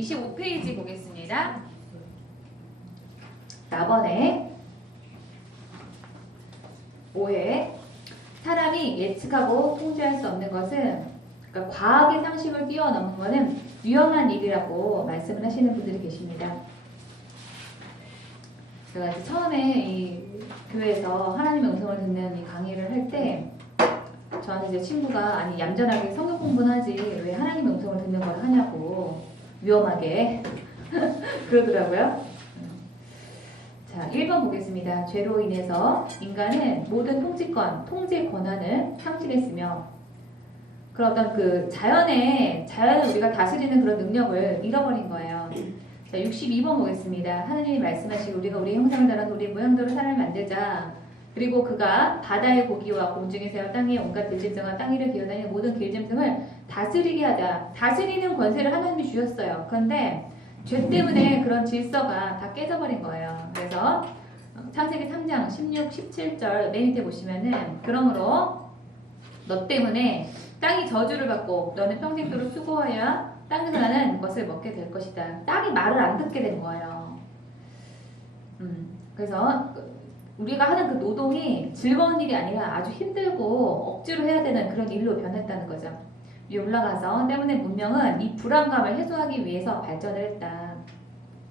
25페이지 보겠습니다. 4번에 오해. 사람이 예측하고 통제할 수 없는 것은, 그러니까 과학의 상식을 뛰어넘은 것은 위험한 일이라고 말씀을 하시는 분들이 계십니다. 제가 이제 처음에 이 교회에서 하나님의 음성을 듣는 이 강의를 할 때 저한테 이제 친구가 아니 얌전하게 성경 공부는 하지 왜 하나님의 음성을 듣는 걸 하냐고 위험하게 그러더라고요. 자, 1번 보겠습니다. 죄로 인해서 인간은 모든 통치권, 통제 권한을 상실했으며 그런 어떤 그 자연을 우리가 다스리는 그런 능력을 잃어버린 거예요. 자, 62번 보겠습니다. 하나님이 말씀하시고 우리가 우리 형상을 따라서 우리 모양대로 사람을 만들자. 그리고 그가 바다의 고기와 공중의 새와 땅의 온갖 들짐승과 땅 위를 기어다니는 모든 길짐승을 다스리게 하자. 다스리는 권세를 하나님이 주셨어요. 그런데 죄 때문에 그런 질서가 다 깨져버린 거예요. 그래서 창세기 3장 16, 17절 맨 밑에 보시면은 그러므로 너 때문에 땅이 저주를 받고 너는 평생도록 수고하여 땅에서 나는 것을 먹게 될 것이다. 땅이 말을 안 듣게 된 거예요. 그래서 우리가 하는 그 노동이 즐거운 일이 아니라 아주 힘들고 억지로 해야 되는 그런 일로 변했다는 거죠. 위에 올라가서 때문에 문명은 이 불안감을 해소하기 위해서 발전을 했다.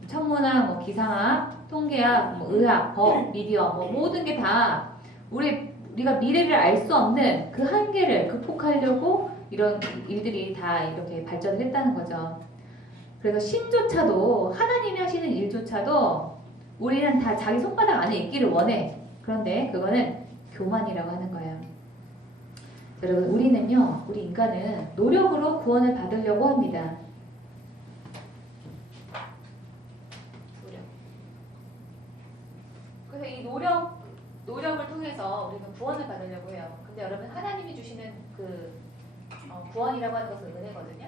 천문학, 뭐 기상학, 통계학, 뭐 의학, 법, 미디어 뭐 모든 게 다 우리가 미래를 알 수 없는 그 한계를 극복하려고 이런 일들이 다 이렇게 발전을 했다는 거죠. 그래서 신조차도 하나님이 하시는 일조차도 우리는 다 자기 손바닥 안에 있기를 원해. 그런데 그거는 교만이라고 하는 거예요. 여러분, 우리는요, 우리 인간은 노력으로 구원을 받으려고 합니다. 노력. 그래서 이 노력을 통해서 우리는 구원을 받으려고 해요. 근데 여러분, 하나님이 주시는 그 구원이라고 하는 것은 은혜거든요.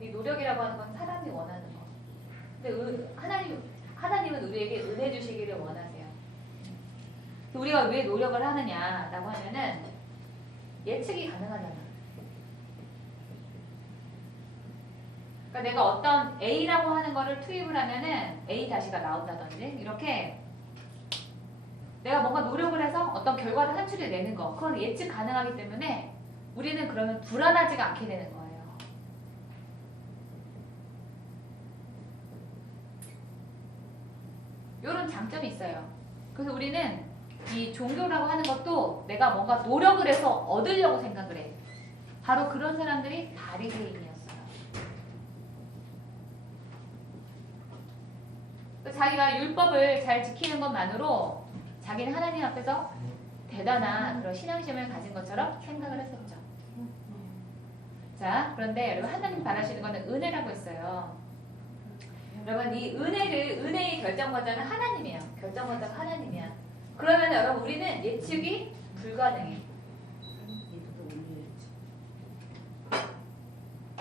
이 노력이라고 하는 건 사람이 원하는 거. 근데 하나님은 우리에게 은혜 주시기를 원하세요. 우리가 왜 노력을 하느냐라고 하면은 예측이 가능하잖아. 그러니까 내가 어떤 A라고 하는 거를 투입을 하면은 A 다시가 나온다든지 이렇게 내가 뭔가 노력을 해서 어떤 결과를 산출해내는 거, 그건 예측 가능하기 때문에 우리는 그러면 불안하지가 않게 되는 거예요. 이런 장점이 있어요. 그래서 우리는 이 종교라고 하는 것도 내가 뭔가 노력을 해서 얻으려고 생각을 해. 바로 그런 사람들이 바리새인이었어요. 자기가 율법을 잘 지키는 것만으로 자기는 하나님 앞에서 대단한 그런 신앙심을 가진 것처럼 생각을 했었죠. 자, 그런데 여러분 하나님 바라시는 거는 은혜라고 했어요. 여러분 이 은혜의 결정권자는 하나님이에요. 결정권자가 하나님이야. 그러면 여러분 우리는 예측이 불가능해.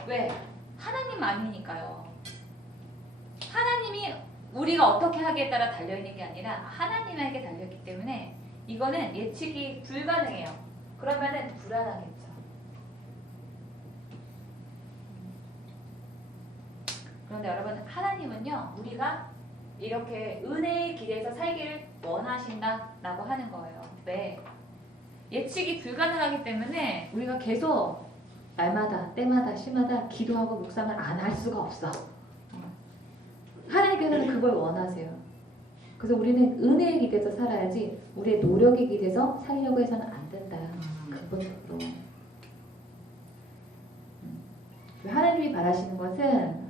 왜? 하나님 아니니까요. 하나님이 우리가 어떻게 하기에 따라 달려있는 게 아니라 하나님에게 달렸기 때문에 이거는 예측이 불가능해요. 그러면은 불안하겠죠. 그런데 여러분 하나님은요 우리가 이렇게 은혜의 길에서 살기를 원하신다라고 하는 거예요. 왜? 예측이 불가능하기 때문에 우리가 계속 날마다 때마다 시마다 기도하고 묵상을 안 할 수가 없어. 하나님께서는 그걸 원하세요. 그래서 우리는 은혜의 길에서 살아야지 우리의 노력의 길에서 살려고 해서는 안 된다. 근본적으로. 하나님이 바라시는 것은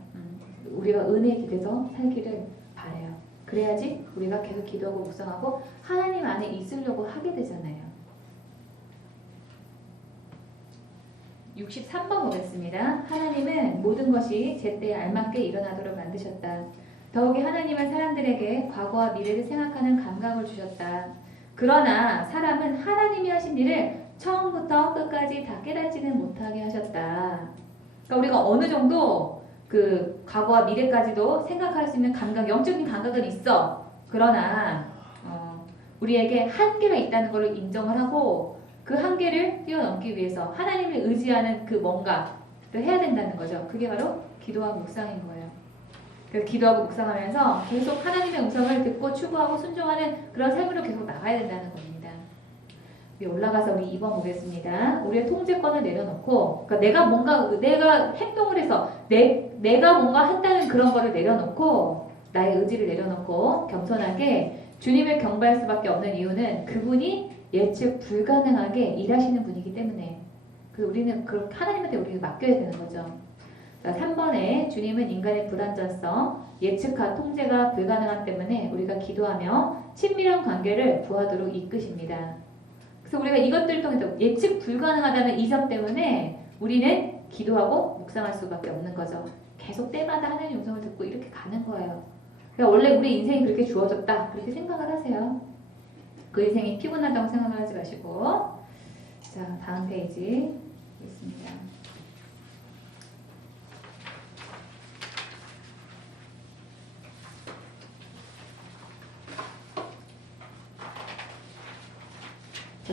우리가 은혜의 길에서 살기를 바라요. 그래야지 우리가 계속 기도하고 묵상하고 하나님 안에 있으려고 하게 되잖아요. 63번 보겠습니다. 하나님은 모든 것이 제때에 알맞게 일어나도록 만드셨다. 더욱이 하나님은 사람들에게 과거와 미래를 생각하는 감각을 주셨다. 그러나 사람은 하나님이 하신 일을 처음부터 끝까지 다 깨닫지는 못하게 하셨다. 그러니까 우리가 어느 정도 그 과거와 미래까지도 생각할 수 있는 감각, 영적인 감각은 있어. 그러나 우리에게 한계가 있다는 것을 인정을 하고 그 한계를 뛰어넘기 위해서 하나님을 의지하는 그 뭔가 해야 된다는 거죠. 그게 바로 기도하고 묵상인 거예요. 그래서 기도하고 묵상하면서 계속 하나님의 음성을 듣고 추구하고 순종하는 그런 삶으로 계속 나가야 된다는 겁니다. 위에 올라가서 우리 2번 보겠습니다. 우리의 통제권을 내려놓고, 그러니까 내가 행동을 해서 내가 뭔가 한다는 그런 거를 내려놓고, 나의 의지를 내려놓고 겸손하게 주님을 경배할 수밖에 없는 이유는 그분이 예측 불가능하게 일하시는 분이기 때문에. 그래서 우리는 하나님한테 우리가 맡겨야 되는 거죠. 자, 3번에 주님은 인간의 불완전성, 예측과 통제가 불가능한 때문에 우리가 기도하며 친밀한 관계를 구하도록 이끄십니다. 그래서 우리가 이것들을 통해서 예측 불가능하다는 이 점 때문에 우리는 기도하고 묵상할 수밖에 없는 거죠. 계속 때마다 하나님의 음성을 듣고 이렇게 가는 거예요. 그러니까 원래 우리 인생이 그렇게 주어졌다. 그렇게 생각을 하세요. 그 인생이 피곤하다고 생각을 하지 마시고. 자, 다음 페이지 있습니다.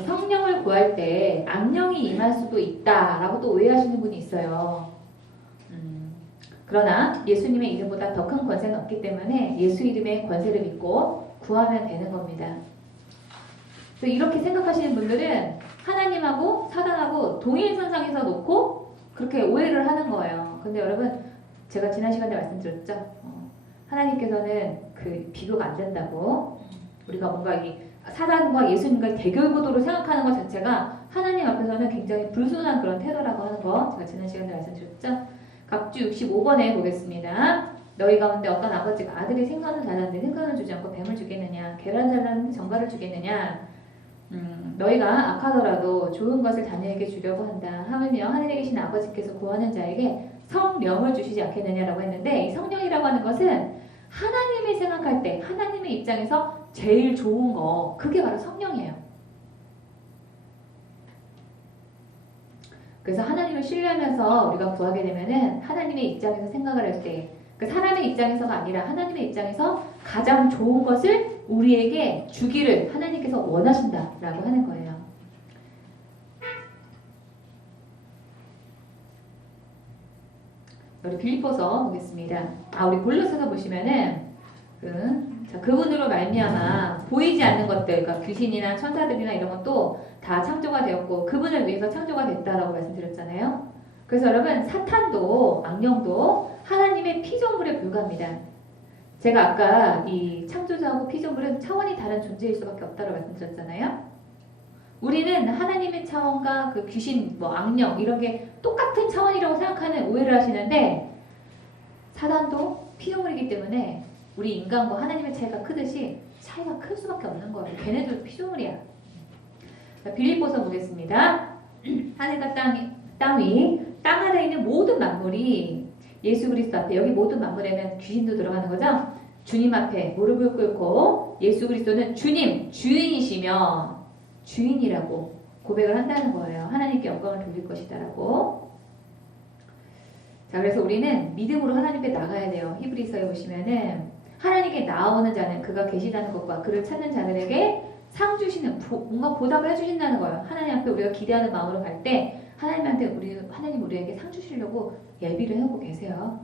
성령을 구할 때 악령이 임할 수도 있다라고 또 오해하시는 분이 있어요. 그러나 예수님의 이름보다 더 큰 권세는 없기 때문에 예수 이름의 권세를 믿고 구하면 되는 겁니다. 그래서 이렇게 생각하시는 분들은 하나님하고 사단하고 동일선상에서 놓고 그렇게 오해를 하는 거예요. 근데 여러분, 제가 지난 시간에 말씀드렸죠. 하나님께서는 그 비교가 안 된다고. 우리가 뭔가 이 사단과 예수님과 대결 구도로 생각하는 것 자체가 하나님 앞에서는 굉장히 불순한 그런 태도라고 하는 거 제가 지난 시간에 말씀드렸죠. 각주 65번에 보겠습니다. 너희 가운데 어떤 아버지가 아들이 생선을 달라는데 생선을 주지 않고 뱀을 주겠느냐? 계란 달라는데 전갈을 주겠느냐? 너희가 악하더라도 좋은 것을 자녀에게 주려고 한다. 하물며 하늘에 계신 아버지께서 구하는 자에게 성령을 주시지 않겠느냐라고 했는데, 이 성령이라고 하는 것은 하나님이 생각할 때 하나님의 입장에서 제일 좋은 거, 그게 바로 성령이에요. 그래서 하나님을 신뢰하면서 우리가 구하게 되면은 하나님의 입장에서 생각을 할 때, 그 사람의 입장에서가 아니라 하나님의 입장에서 가장 좋은 것을 우리에게 주기를 하나님께서 원하신다라고 하는 거예요. 우리 빌립보서 보겠습니다. 우리 골로새서 보시면은 그분으로 말미암아 보이지 않는 것들, 그러니까 귀신이나 천사들이나 이런 것도 다 창조가 되었고 그분을 위해서 창조가 됐다라고 말씀드렸잖아요. 그래서 여러분, 사탄도 악령도 하나님의 피조물에 불과합니다. 제가 아까 이 창조자하고 피조물은 차원이 다른 존재일 수밖에 없다고 말씀드렸잖아요. 우리는 하나님의 차원과 그 귀신, 악령 이런 게 똑같은 차원이라고 생각하는 오해를 하시는데, 사단도 피조물이기 때문에 우리 인간과 하나님의 차이가 크듯이 차이가 클 수밖에 없는 거예요. 걔네도 피조물이야. 자, 빌립보서 보겠습니다. 하늘과 땅 위, 땅 아래에 있는 모든 만물이 예수 그리스도 앞에, 여기 모든 만물에는 귀신도 들어가는 거죠. 주님 앞에 무릎을 꿇고 예수 그리스도는 주님, 주인이시며 주인이라고 고백을 한다는 거예요. 하나님께 영광을 돌릴 것이다라고. 자, 그래서 우리는 믿음으로 하나님께 나가야 돼요. 히브리서에 보시면은 하나님께 나오는 자는 그가 계시다는 것과 그를 찾는 자들에게 상 주시는, 뭔가 보답을 해주신다는 거예요. 하나님 앞에 우리가 기대하는 마음으로 갈 때 하나님 우리에게 상 주시려고 예비를 해오고 계세요.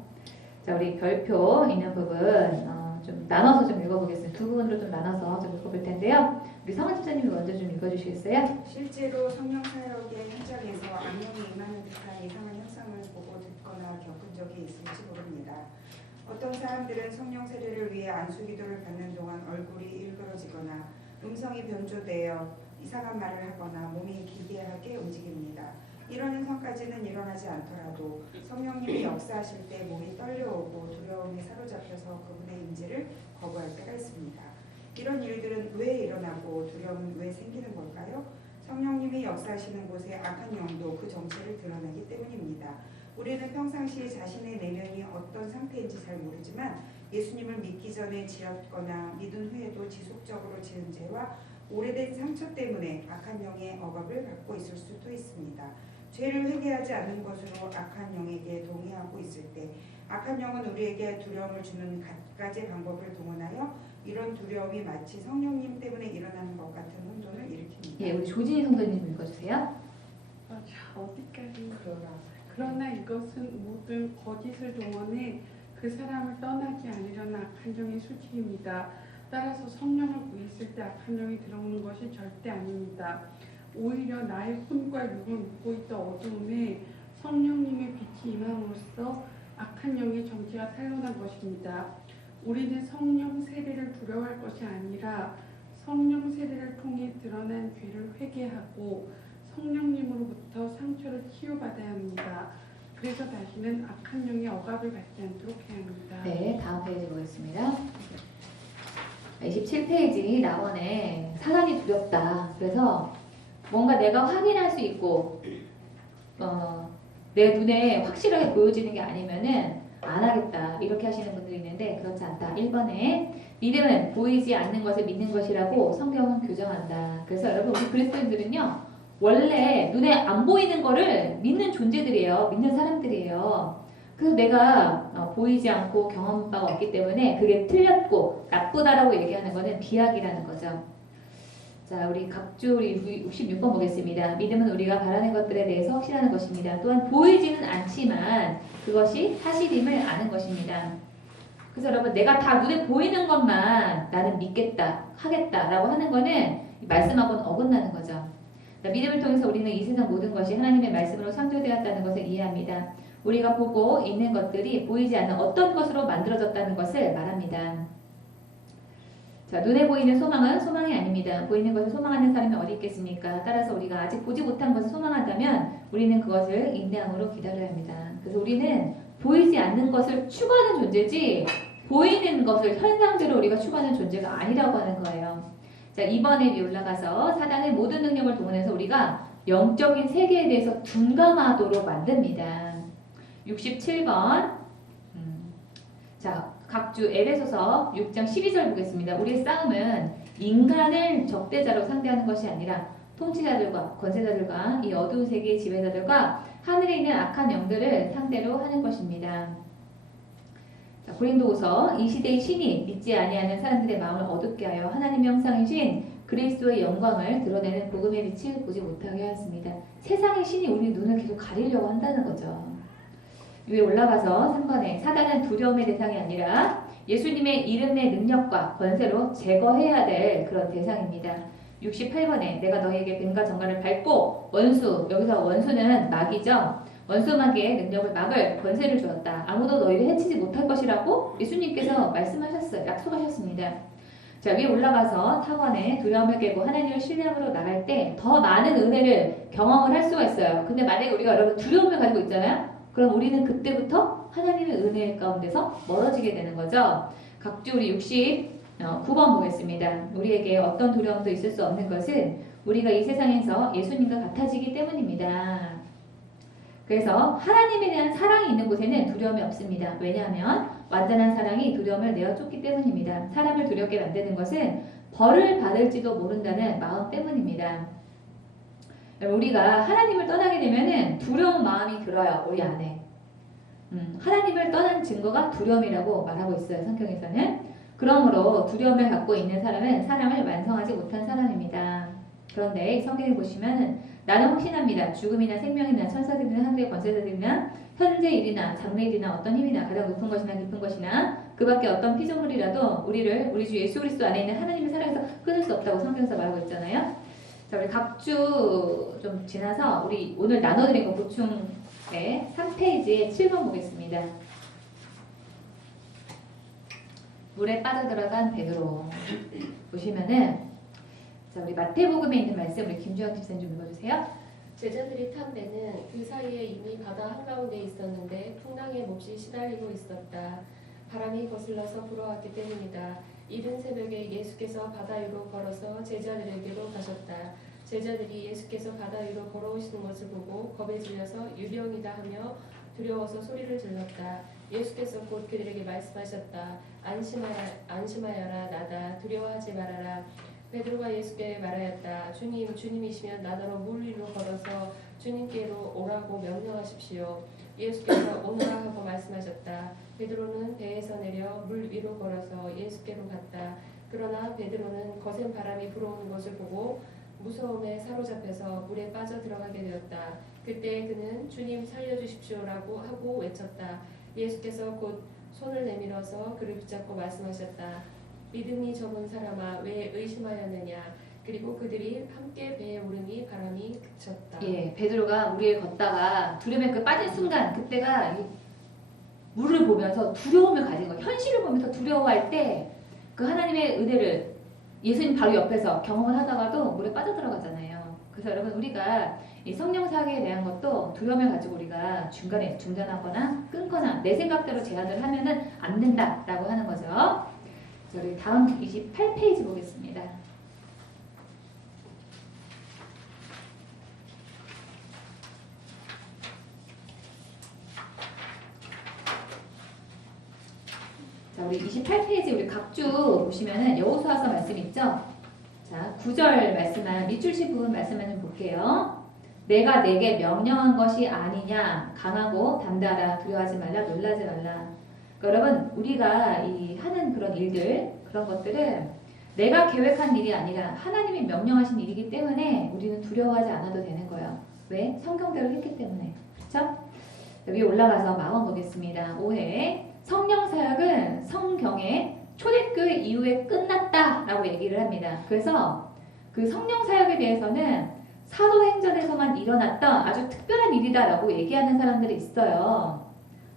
자, 우리 별표 있는 부분 좀 나눠서 좀 읽어보겠습니다. 두 부분으로 좀 나눠서 좀 읽어볼 텐데요. 우리 성은 집사님이 먼저 좀 읽어주시겠어요? 실제로 성령 사역의 현장에서 악령이 임하는 듯한 이상한 현상을 보고 듣거나 겪은 적이 있을지 모릅니다. 어떤 사람들은 성령 세례를 위해 안수기도를 받는 동안 얼굴이 일그러지거나 음성이 변조되어 이상한 말을 하거나 몸이 기괴하게 움직입니다. 이런 현상까지는 일어나지 않더라도 성령님이 역사하실 때 몸이 떨려오고 두려움에 사로잡혀서 그분의 임재를 거부할 때가 있습니다. 이런 일들은 왜 일어나고 두려움은 왜 생기는 걸까요? 성령님이 역사하시는 곳에 악한 영도 그 정체를 드러내기 때문입니다. 우리는 평상시 자신의 내면이 어떤 상태인지 잘 모르지만 예수님을 믿기 전에 지었거나 믿은 후에도 지속적으로 지은 죄와 오래된 상처 때문에 악한 영의 억압을 받고 있을 수도 있습니다. 죄를 회개하지 않는 것으로 악한 영에게 동의하고 있을 때 악한 영은 우리에게 두려움을 주는 갖가지 방법을 동원하여 이런 두려움이 마치 성령님 때문에 일어나는 것 같은 혼돈을 일으킵니다. 예, 우리 조진희 성도님 읽어주세요. 어디까지 그러나 그러나 이것은 모든 거짓을 동원해 그 사람을 떠나게 하려는 악한 영의 수직입니다. 따라서 성령을 구했을 때 악한 영이 들어오는 것이 절대 아닙니다. 오히려 나의 혼과 육을 묶고 있던 어두움에 성령님의 빛이 임함으로써 악한 영의 정체가 탄로난 것입니다. 우리는 성령 세례를 두려워할 것이 아니라 성령 세례를 통해 드러난 죄를 회개하고 성령님으로부터 상처를 치유받아야 합니다. 그래서 다시는 악한 영의 억압을 받지 않도록 해야 합니다. 네, 다음 페이지 보겠습니다. 27페이지 나원에 사단이 두렵다. 그래서 뭔가 내가 확인할 수 있고 내 눈에 확실하게 보여지는 게 아니면은 안 하겠다. 이렇게 하시는 분들이 있는데 그렇지 않다. 1번에 믿음은 보이지 않는 것을 믿는 것이라고 성경은 규정한다. 그래서 여러분 우리 그리스도인들은요. 원래 눈에 안 보이는 거를 믿는 존재들이에요. 믿는 사람들이에요. 그래서 내가 보이지 않고 경험한 바가 없기 때문에 그게 틀렸고 나쁘다라고 얘기하는 거는 비약이라는 거죠. 자, 우리 각주 우리 66번 보겠습니다. 믿음은 우리가 바라는 것들에 대해서 확신하는 것입니다. 또한 보이지는 않지만 그것이 사실임을 아는 것입니다. 그래서 여러분 내가 다 눈에 보이는 것만 나는 믿겠다, 하겠다라고 하는 거는 말씀하고는 어긋나는 거죠. 자, 믿음을 통해서 우리는 이 세상 모든 것이 하나님의 말씀으로 창조되었다는 것을 이해합니다. 우리가 보고 있는 것들이 보이지 않는 어떤 것으로 만들어졌다는 것을 말합니다. 자, 눈에 보이는 소망은 소망이 아닙니다. 보이는 것을 소망하는 사람이 어디 있겠습니까? 따라서 우리가 아직 보지 못한 것을 소망한다면 우리는 그것을 인내함으로 기다려야 합니다. 그래서 우리는 보이지 않는 것을 추구하는 존재지 보이는 것을 현상대로 우리가 추구하는 존재가 아니라고 하는 거예요. 자, 2번에 위에 올라가서 사단의 모든 능력을 동원해서 우리가 영적인 세계에 대해서 둔감하도록 만듭니다. 67번 자, 각주 에베소서 6장 12절 보겠습니다. 우리의 싸움은 인간을 적대자로 상대하는 것이 아니라 통치자들과 권세자들과 이 어두운 세계의 지배자들과 하늘에 있는 악한 영들을 상대로 하는 것입니다. 자, 고린도후서 이 시대의 신이 믿지 아니하는 사람들의 마음을 어둡게 하여 하나님의 형상이신 그리스도의 영광을 드러내는 복음의 빛을 보지 못하게 하였습니다. 세상의 신이 우리 눈을 계속 가리려고 한다는 거죠. 위에 올라가서 3번에 사단은 두려움의 대상이 아니라 예수님의 이름의 능력과 권세로 제거해야 될 그런 대상입니다. 68번에 내가 너희에게 뱀과 정갈을 밟고 원수, 여기서 원수는 마귀죠. 원수 마귀의 능력을 막을 권세를 주었다. 아무도 너희를 해치지 못할 것이라고 예수님께서 말씀하셨어요. 약속하셨습니다. 자, 위에 올라가서 타원에 두려움을 깨고 하나님을 신뢰함으로 나갈 때 더 많은 은혜를 경험을 할 수가 있어요. 근데 만약에 우리가 여러분 두려움을 가지고 있잖아요. 그럼 우리는 그때부터 하나님의 은혜 가운데서 멀어지게 되는 거죠. 각주 우리 69번 보겠습니다. 우리에게 어떤 두려움도 있을 수 없는 것은 우리가 이 세상에서 예수님과 같아지기 때문입니다. 그래서 하나님에 대한 사랑이 있는 곳에는 두려움이 없습니다. 왜냐하면 완전한 사랑이 두려움을 내어쫓기 때문입니다. 사람을 두렵게 만드는 것은 벌을 받을지도 모른다는 마음 때문입니다. 우리가 하나님을 떠나게 되면은 두려운 마음이 들어요. 우리 안에. 하나님을 떠난 증거가 두려움이라고 말하고 있어요. 성경에서는. 그러므로 두려움을 갖고 있는 사람은 사랑을 완성하지 못한 사람입니다. 그런데 성경에 보시면 나는 확신합니다. 죽음이나 생명이나 천사들이나 하늘의 권세자들이나 현재 일이나 장래 일이나 어떤 힘이나 가장 높은 것이나 깊은 것이나 그 밖에 어떤 피조물이라도 우리를 우리 주 예수 그리스도 안에 있는 하나님의 사랑에서 끊을 수 없다고 성경에서 말하고 있잖아요. 자, 우리 각주 좀 지나서 우리 오늘 나눠드린 거 보충에 3페이지에 7번 보겠습니다. 물에 빠져들어간 베드로 보시면은 자, 우리 마태복음에 있는 말씀 우리 김주영 집사님 좀 읽어주세요. 제자들이 탄 배는 그 사이에 이미 바다 한가운데 있었는데 풍랑에 몹시 시달리고 있었다. 바람이 거슬러서 불어왔기 때문이다. 이른 새벽에 예수께서 바다 위로 걸어서 제자들에게로 가셨다. 제자들이 예수께서 바다 위로 걸어오시는 것을 보고 겁에 질려서 유령이다 하며 두려워서 소리를 질렀다. 예수께서 곧 그들에게 말씀하셨다. 안심하여라 나다. 두려워하지 말아라. 베드로가 예수께 말하였다. 주님, 주님이시면 나더러 물 위로 걸어서 주님께로 오라고 명령하십시오. 예수께서 오너라 하고 말씀하셨다. 베드로는 배에서 내려 물 위로 걸어서 예수께로 갔다. 그러나 베드로는 거센 바람이 불어오는 것을 보고 무서움에 사로잡혀서 물에 빠져 들어가게 되었다. 그때 그는 주님 살려주십시오라고 하고 외쳤다. 예수께서 곧 손을 내밀어서 그를 붙잡고 말씀하셨다. 믿음이 적은 사람아 왜 의심하였느냐. 그리고 그들이 함께 배에 오르니 바람이 그쳤다. 예, 베드로가 물 위에 걷다가 두려움에 그 빠진 순간 그때가 이 물을 보면서 두려움을 가진 거예요. 현실을 보면서 두려워할 때 그 하나님의 은혜를 예수님 바로 옆에서 경험을 하다가도 물에 빠져들어가잖아요. 그래서 여러분 우리가 이 성령 사역에 대한 것도 두려움을 가지고 우리가 중간에 중단하거나 끊거나 내 생각대로 제안을 하면은 안 된다라고 하는 거죠. 자, 우리 다음 28페이지 보겠습니다. 자, 우리 28페이지 우리 각주 보시면은 여호수아서 말씀 있죠? 자, 9절 말씀만 밑줄치 부분 말씀만 좀 볼게요. 내가 내게 명령한 것이 아니냐 강하고 담대하라 두려워하지 말라 놀라지 말라. 그러니까 여러분 우리가 이 하는 그런 일들 그런 것들은 내가 계획한 일이 아니라 하나님이 명령하신 일이기 때문에 우리는 두려워하지 않아도 되는 거예요. 왜? 성경대로 했기 때문에. 그렇죠? 여기 올라가서 마음 보겠습니다. 5회 성령 사역은 성경에 초대교회 이후에 끝났다라고 얘기를 합니다. 그래서 그 성령 사역에 대해서는 사도행전에서만 일어났던 아주 특별한 일이다라고 얘기하는 사람들이 있어요.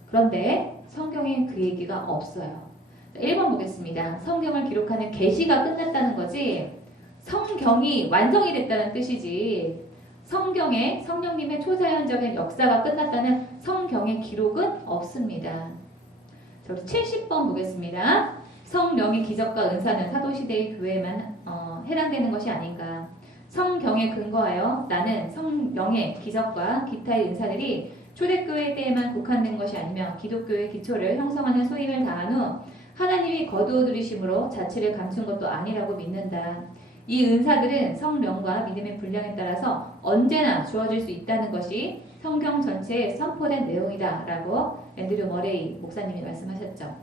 그런데 성경에 그 얘기가 없어요. 1번 보겠습니다. 성경을 기록하는 계시가 끝났다는 거지 성경이 완성이 됐다는 뜻이지 성경에 성령님의 초자연적인 역사가 끝났다는 성경의 기록은 없습니다. 자, 우리 70번 보겠습니다. 성령의 기적과 은사는 사도시대의 교회에만 해당되는 것이 아닌가. 성경에 근거하여 나는 성령의 기적과 기타의 은사들이 초대교회 때에만 국한된 것이 아니며 기독교의 기초를 형성하는 소임을 다한 후 하나님이 거두어들이심으로 자취를 감춘 것도 아니라고 믿는다. 이 은사들은 성령과 믿음의 분량에 따라서 언제나 주어질 수 있다는 것이 성경 전체에 선포된 내용이다 라고 앤드류 머레이 목사님이 말씀하셨죠.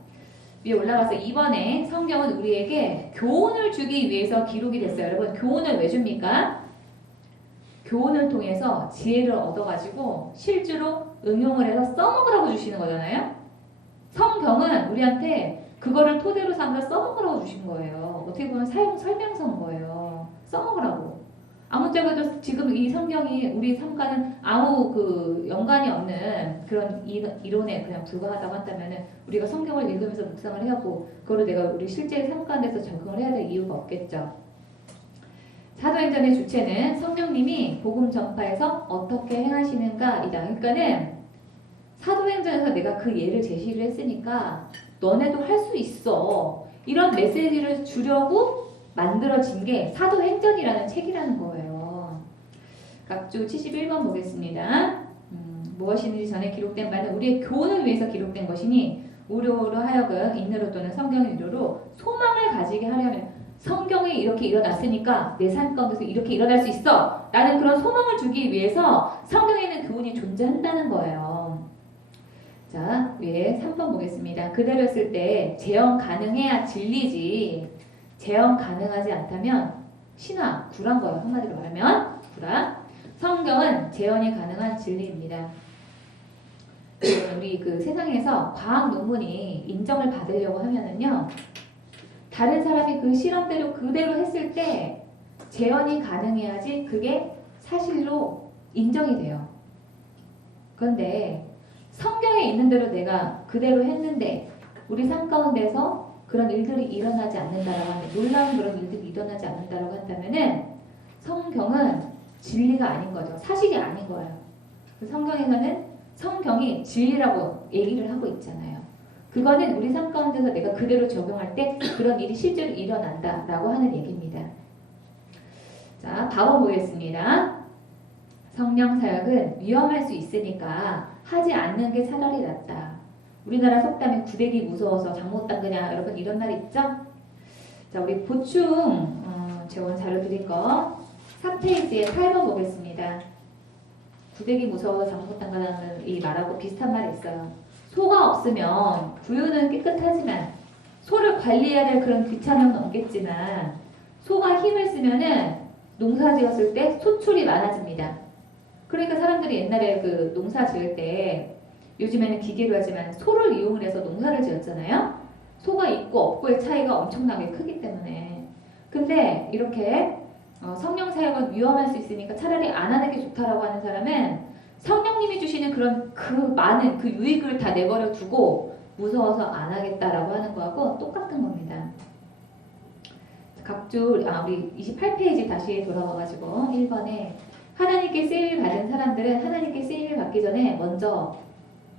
위에 올라가서 이번에 성경은 우리에게 교훈을 주기 위해서 기록이 됐어요. 여러분 교훈을 왜 줍니까? 교훈을 통해서 지혜를 얻어가지고 실제로 응용을 해서 써먹으라고 주시는 거잖아요. 성경은 우리한테 그거를 토대로 삼아 써먹으라고 주신 거예요. 어떻게 보면 사용 설명서인 거예요. 써먹으라고. 아무짝에도 지금 이 성경이 우리 삶과는 아무 그 연관이 없는 그런 이론에 그냥 불과하다고 한다면은 우리가 성경을 읽으면서 묵상을 해야고 그거를 내가 우리 실제 삶 가운데서 적용을 해야 될 이유가 없겠죠. 사도행전의 주체는 성령님이 복음 전파에서 어떻게 행하시는가이다. 그러니까는 사도행전에서 내가 그 예를 제시를 했으니까 너네도 할 수 있어. 이런 메시지를 주려고 만들어진 게 사도행전이라는 책이라는 거예요. 각주 71번 보겠습니다. 무엇이든지 전에 기록된 바는 우리의 교훈을 위해서 기록된 것이니 우리로 하여금 인내로 또는 성경의 위로로 소망을 가지게 하려면 성경이 이렇게 일어났으니까 내 삶 가운데서 이렇게 일어날 수 있어 라는 그런 소망을 주기 위해서 성경에 있는 교훈이 존재한다는 거예요. 자, 위에 3번 보겠습니다. 그대로 했을 때 재현 가능해야 진리지 재현 가능하지 않다면 신화, 구란 거예요. 한마디로 말하면 구란. 성경은 재현이 가능한 진리입니다. 우리 그 세상에서 과학 논문이 인정을 받으려고 하면은요, 다른 사람이 그 실험대로 그대로 했을 때 재현이 가능해야지 그게 사실로 인정이 돼요. 그런데 성경에 있는 대로 내가 그대로 했는데 우리 삶 가운데서 그런 일들이 일어나지 않는다라고 하면 놀라운 그런 일들이 일어나지 않는다라고 한다면은 성경은 진리가 아닌 거죠. 사실이 아닌 거예요. 성경에서는 성경이 진리라고 얘기를 하고 있잖아요. 그거는 우리 삶 가운데서 내가 그대로 적용할 때 그런 일이 실제로 일어난다라고 하는 얘기입니다. 자, 답을 보겠습니다. 성령 사역은 위험할 수 있으니까 하지 않는 게 차라리 낫다. 우리나라 속담에 구데기 무서워서 장 못 닦으냐 여러분 이런 말 있죠? 자, 우리 보충 제가 자료 드릴 거 3페이지에 8번 보겠습니다. 구데기 무서워서 장 못 닦으라는 이 말하고 비슷한 말이 있어요. 소가 없으면 구유는 깨끗하지만 소를 관리해야 될 그런 귀찮음은 없겠지만 소가 힘을 쓰면은 농사 지었을 때 소출이 많아집니다. 그러니까 사람들이 옛날에 그 농사 지을 때 요즘에는 기계로 하지만 소를 이용을 해서 농사를 지었잖아요. 소가 있고 없고의 차이가 엄청나게 크기 때문에. 근데 이렇게 성령 사역은 위험할 수 있으니까 차라리 안 하는 게 좋다라고 하는 사람은 성령님이 주시는 그런 그 많은 그 유익을 다 내버려 두고 무서워서 안 하겠다라고 하는 거하고 똑같은 겁니다. 우리 28페이지 다시 돌아가가지고 1번에 하나님께 쓰임을 받은 사람들은 하나님께 쓰임을 받기 전에 먼저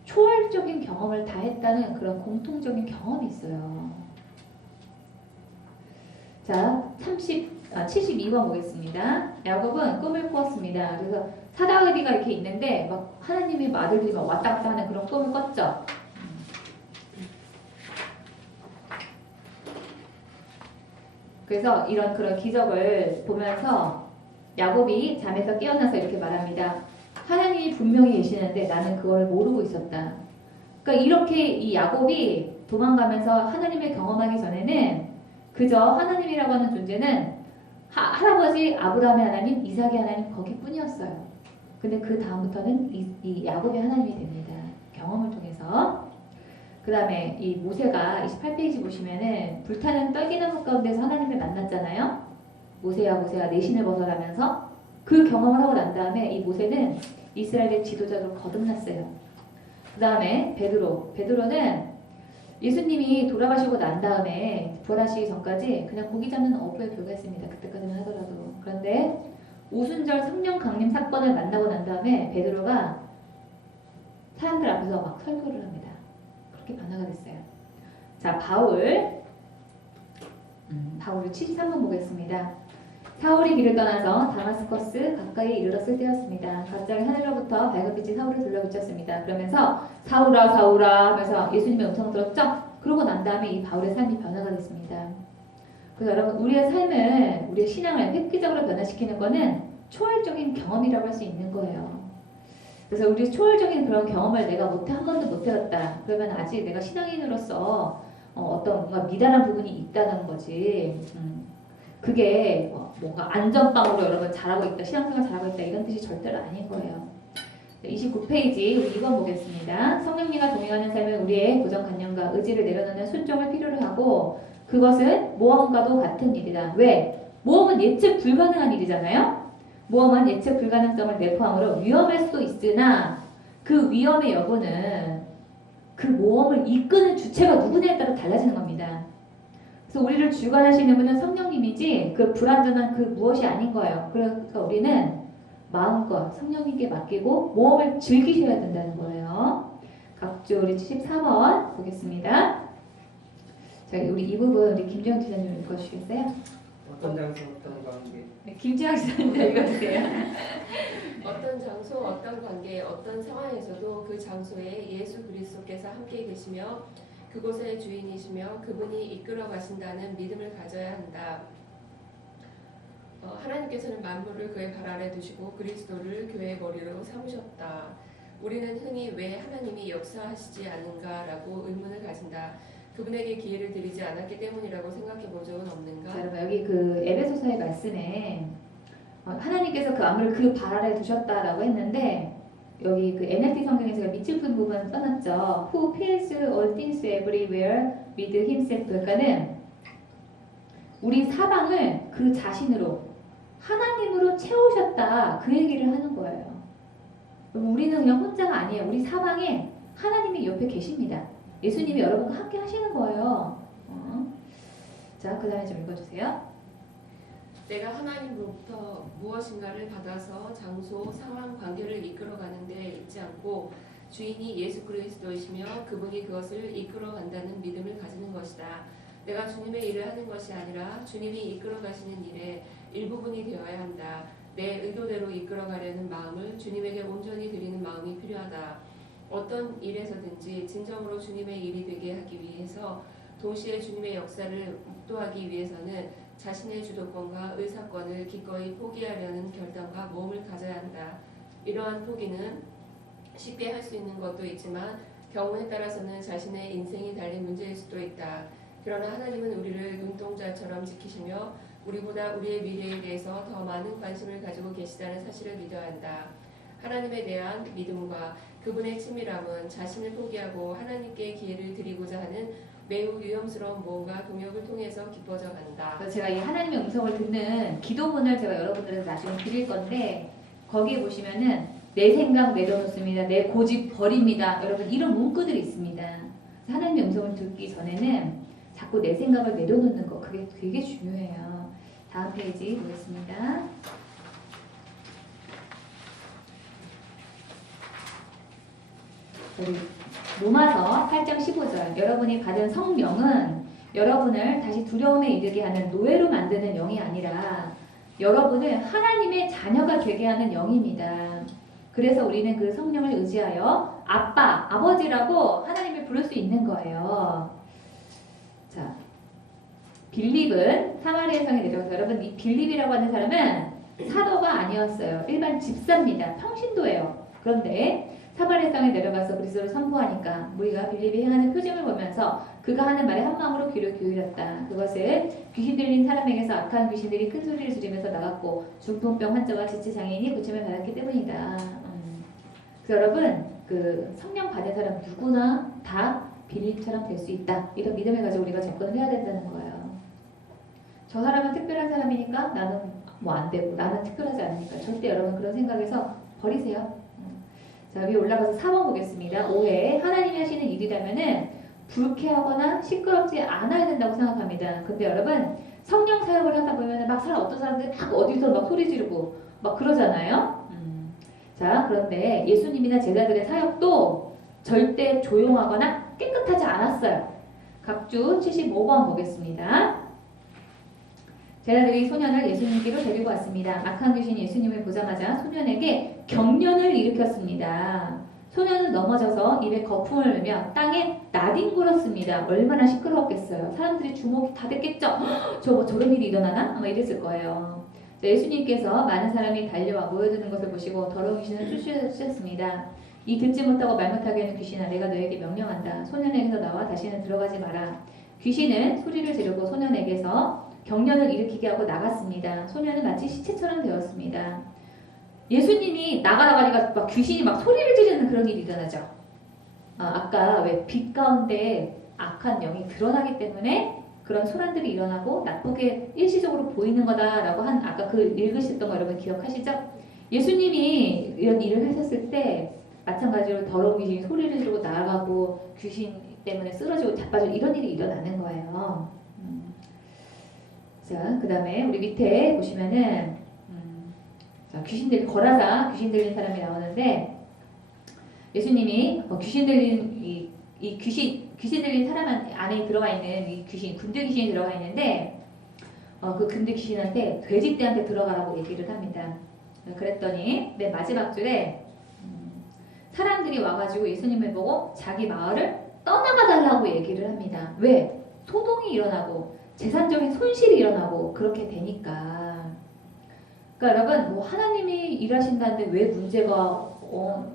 초월적인 경험을 다 했다는 그런 공통적인 경험이 있어요. 자, 72번 보겠습니다. 야곱은 꿈을 꾸었습니다. 그래서 사다리가 이렇게 있는데 막 하나님의 아들들이 막 왔다 갔다 하는 그런 꿈을 꿨죠. 그래서 이런 그런 기적을 보면서 야곱이 잠에서 깨어나서 이렇게 말합니다. 하나님이 분명히 계시는데 나는 그걸 모르고 있었다. 그러니까 이렇게 이 야곱이 도망가면서 하나님을 경험하기 전에는 그저 하나님이라고 하는 존재는 할아버지 아브라함의 하나님, 이삭의 하나님 거기뿐이었어요. 근데 그 다음부터는 이 야곱의 하나님이 됩니다. 경험을 통해서. 그 다음에 이 모세가 28페이지 보시면은 불타는 떨기나무 가운데서 하나님을 만났잖아요. 모세야 모세야 내 신을 벗어라면서 그 경험을 하고 난 다음에 이 모세는 이스라엘의 지도자로 거듭났어요. 그 다음에 베드로는 예수님이 돌아가시고 난 다음에 부활하시기 전까지 그냥 고기 잡는 어부에 불과했습니다. 그때까지는 하더라도. 그런데 오순절 성령 강림 사건을 만나고 난 다음에 베드로가 사람들 앞에서 막 설교를 합니다. 그렇게 변화가 됐어요. 자, 바울을 73번 보겠습니다. 사울이 길을 떠나서 다마스커스 가까이 이르렀을 때였습니다. 갑자기 하늘로부터 밝은 빛이 사울을 둘러비쳤습니다. 그러면서 사울아 사울아 하면서 예수님의 음성을 들었죠? 그러고 난 다음에 이 바울의 삶이 변화가 됐습니다. 그래서 여러분 우리의 삶을 우리의 신앙을 획기적으로 변화시키는 것은 초월적인 경험이라고 할 수 있는 거예요. 그래서 우리 초월적인 그런 경험을 내가 한 번도 못 해봤다. 그러면 아직 내가 신앙인으로서 어떤 뭔가 미달한 부분이 있다는 거지. 그게 뭔가 안전빵으로 여러분 잘하고 있다, 신앙생활 잘하고 있다 이런 뜻이 절대로 아닌 거예요. 29페이지 우리 2번 보겠습니다. 성령님과 동행하는 삶은 우리의 고정관념과 의지를 내려놓는 순종을 필요로 하고 그것은 모험과도 같은 일이다. 왜? 모험은 예측 불가능한 일이잖아요. 모험은 예측 불가능성을 내포함으로 위험할 수도 있으나 그 위험의 여부는 그 모험을 이끄는 주체가 누구냐에 따라 달라지는 겁니다. 그래서 우리를 주관하시는 분은 성령님이지 그 불완전한 그 무엇이 아닌 거예요. 그러니까 우리는 마음껏 성령님께 맡기고 모험을 즐기셔야 된다는 거예요. 각주 우리 74번 보겠습니다. 자, 우리 이 부분 우리 김지영 지사님 읽어주시겠어요? 어떤 장소 어떤 관계 네, 김지영 지사님 읽어주세요. 어떤 장소, 어떤 관계, 어떤 상황에서도 그 장소에 예수 그리스도께서 함께 계시며 그곳의 주인이시며 그분이 이끌어 가신다는 믿음을 가져야 한다. 하나님께서는 만물을 그의 발 아래 두시고 그리스도를 교회의 머리로 삼으셨다. 우리는 흔히 왜 하나님이 역사하시지 않는가라고 의문을 가진다. 그분에게 기회를 드리지 않았기 때문이라고 생각해 본 적은 없는가? 자, 여러분 여기 그 에베소서의 말씀에 하나님께서 그 만물을 그 발 아래 두셨다라고 했는데 여기 그 NLT 성경에서 밑줄 긋은 부분 써놨죠. Who fills all things everywhere with himself. 그러니까는 우리 사방을 그 자신으로 하나님으로 채우셨다. 그 얘기를 하는 거예요. 우리는 그냥 혼자가 아니에요. 우리 사방에 하나님이 옆에 계십니다. 예수님이 여러분과 함께 하시는 거예요. 자, 그 다음에 좀 읽어주세요. 내가 하나님으로부터 무엇인가를 받아서 장소, 상황, 관계를 이끌어가는 데 있지 않고 주인이 예수 그리스도이시며 그분이 그것을 이끌어간다는 믿음을 가지는 것이다. 내가 주님의 일을 하는 것이 아니라 주님이 이끌어가시는 일의 일부분이 되어야 한다. 내 의도대로 이끌어가려는 마음을 주님에게 온전히 드리는 마음이 필요하다. 어떤 일에서든지 진정으로 주님의 일이 되게 하기 위해서 동시에 주님의 역사를 목도하기 위해서는 자신의 주도권과 의사권을 기꺼이 포기하려는 결단과 모험을 가져야 한다. 이러한 포기는 쉽게 할 수 있는 것도 있지만 경우에 따라서는 자신의 인생이 달린 문제일 수도 있다. 그러나 하나님은 우리를 눈동자처럼 지키시며 우리보다 우리의 미래에 대해서 더 많은 관심을 가지고 계시다는 사실을 믿어야 한다. 하나님에 대한 믿음과 그분의 친밀함은 자신을 포기하고 하나님께 기회를 드리고자 하는 매우 위험스러운 모험과 동역을 통해서 깊어져 간다. 그래서 제가 이 하나님의 음성을 듣는 기도문을 제가 여러분들한테 나중에 드릴 건데 거기에 보시면은 내 생각 내려놓습니다. 내 고집 버립니다. 여러분 이런 문구들이 있습니다. 하나님의 음성을 듣기 전에는 자꾸 내 생각을 내려놓는 거 그게 되게 중요해요. 다음 페이지 보겠습니다. 우리 로마서 8장 15절 여러분이 받은 성령은 여러분을 다시 두려움에 이르게 하는 노예로 만드는 영이 아니라 여러분을 하나님의 자녀가 되게 하는 영입니다. 그래서 우리는 그 성령을 의지하여 아빠, 아버지라고 하나님을 부를 수 있는 거예요. 자, 빌립은 사마리아 성에 내려가서 여러분 이 빌립이라고 하는 사람은 사도가 아니었어요. 일반 집사입니다. 평신도예요. 그런데 사마리아 땅에 내려가서 그리스도를 선포하니까 우리가 빌립이 행하는 표징을 보면서 그가 하는 말에 한 마음으로 귀를 기울였다. 그것을 귀신 들린 사람에게서 악한 귀신들이 큰 소리를 지르면서 나갔고 중풍병 환자와 지체 장애인이 고침을 받았기 때문이다. 그래서 여러분 그 성령 받은 사람 누구나 다 빌립처럼 될 수 있다. 이런 믿음을 가지고 우리가 접근을 해야 된다는 거예요. 저 사람은 특별한 사람이니까 나는 뭐 안 되고 나는 특별하지 않으니까 절대 여러분 그런 생각에서 버리세요. 자, 위에 올라가서 4번 보겠습니다. 5회 하나님이 하시는 일이라면은 불쾌하거나 시끄럽지 않아야 된다고 생각합니다. 근데 여러분 성령 사역을 하다 보면 막 어떤 사람들이 막 어디서 막 소리 지르고 막 그러잖아요. 자, 그런데 예수님이나 제자들의 사역도 절대 조용하거나 깨끗하지 않았어요. 각주 75번 보겠습니다. 제자들이 소년을 예수님께로 데리고 왔습니다. 악한 귀신이 예수님을 보자마자 소년에게 경련을 일으켰습니다. 소년은 넘어져서 입에 거품을 넣으며 땅에 나뒹굴었습니다. 얼마나 시끄러웠겠어요. 사람들이 주목이 다 됐겠죠. 저런 일이 일어나나? 아마 이랬을 거예요. 예수님께서 많은 사람이 달려와 모여드는 것을 보시고 더러운 귀신을 쫓으셨습니다. 이 듣지 못하고 말 못하게 하는 귀신아, 내가 너에게 명령한다. 소년에게서 나와 다시는 들어가지 마라. 귀신은 소리를 지르고 소년에게서 경련을 일으키게 하고 나갔습니다. 소년은 마치 시체처럼 되었습니다. 예수님이 나가라고 하니까 막 귀신이 막 소리를 지르는 그런 일이 일어나죠. 아까 왜 빛 가운데 악한 영이 드러나기 때문에 그런 소란들이 일어나고 나쁘게 일시적으로 보이는 거다라고 한 아까 그 읽으셨던 거 여러분 기억하시죠? 예수님이 이런 일을 하셨을 때 마찬가지로 더러운 귀신이 소리를 지르고 나가고 귀신 때문에 쓰러지고 자빠지고 이런 일이 일어나는 거예요. 자, 그 다음에 우리 밑에 보시면은 자, 귀신 들린 사람이 나오는데 예수님이 귀신 들린 귀신 들린 사람 안에 들어가 있는 이 귀신, 군대 귀신이 들어가 있는데 그 군대 귀신한테 돼지떼한테 들어가라고 얘기를 합니다. 그랬더니 맨 마지막 줄에 사람들이 와가지고 예수님을 보고 자기 마을을 떠나가 달라고 얘기를 합니다. 왜? 소동이 일어나고 재산적인 손실이 일어나고 그렇게 되니까. 그러니까 여러분 뭐 하나님이 일하신다는데 왜 문제가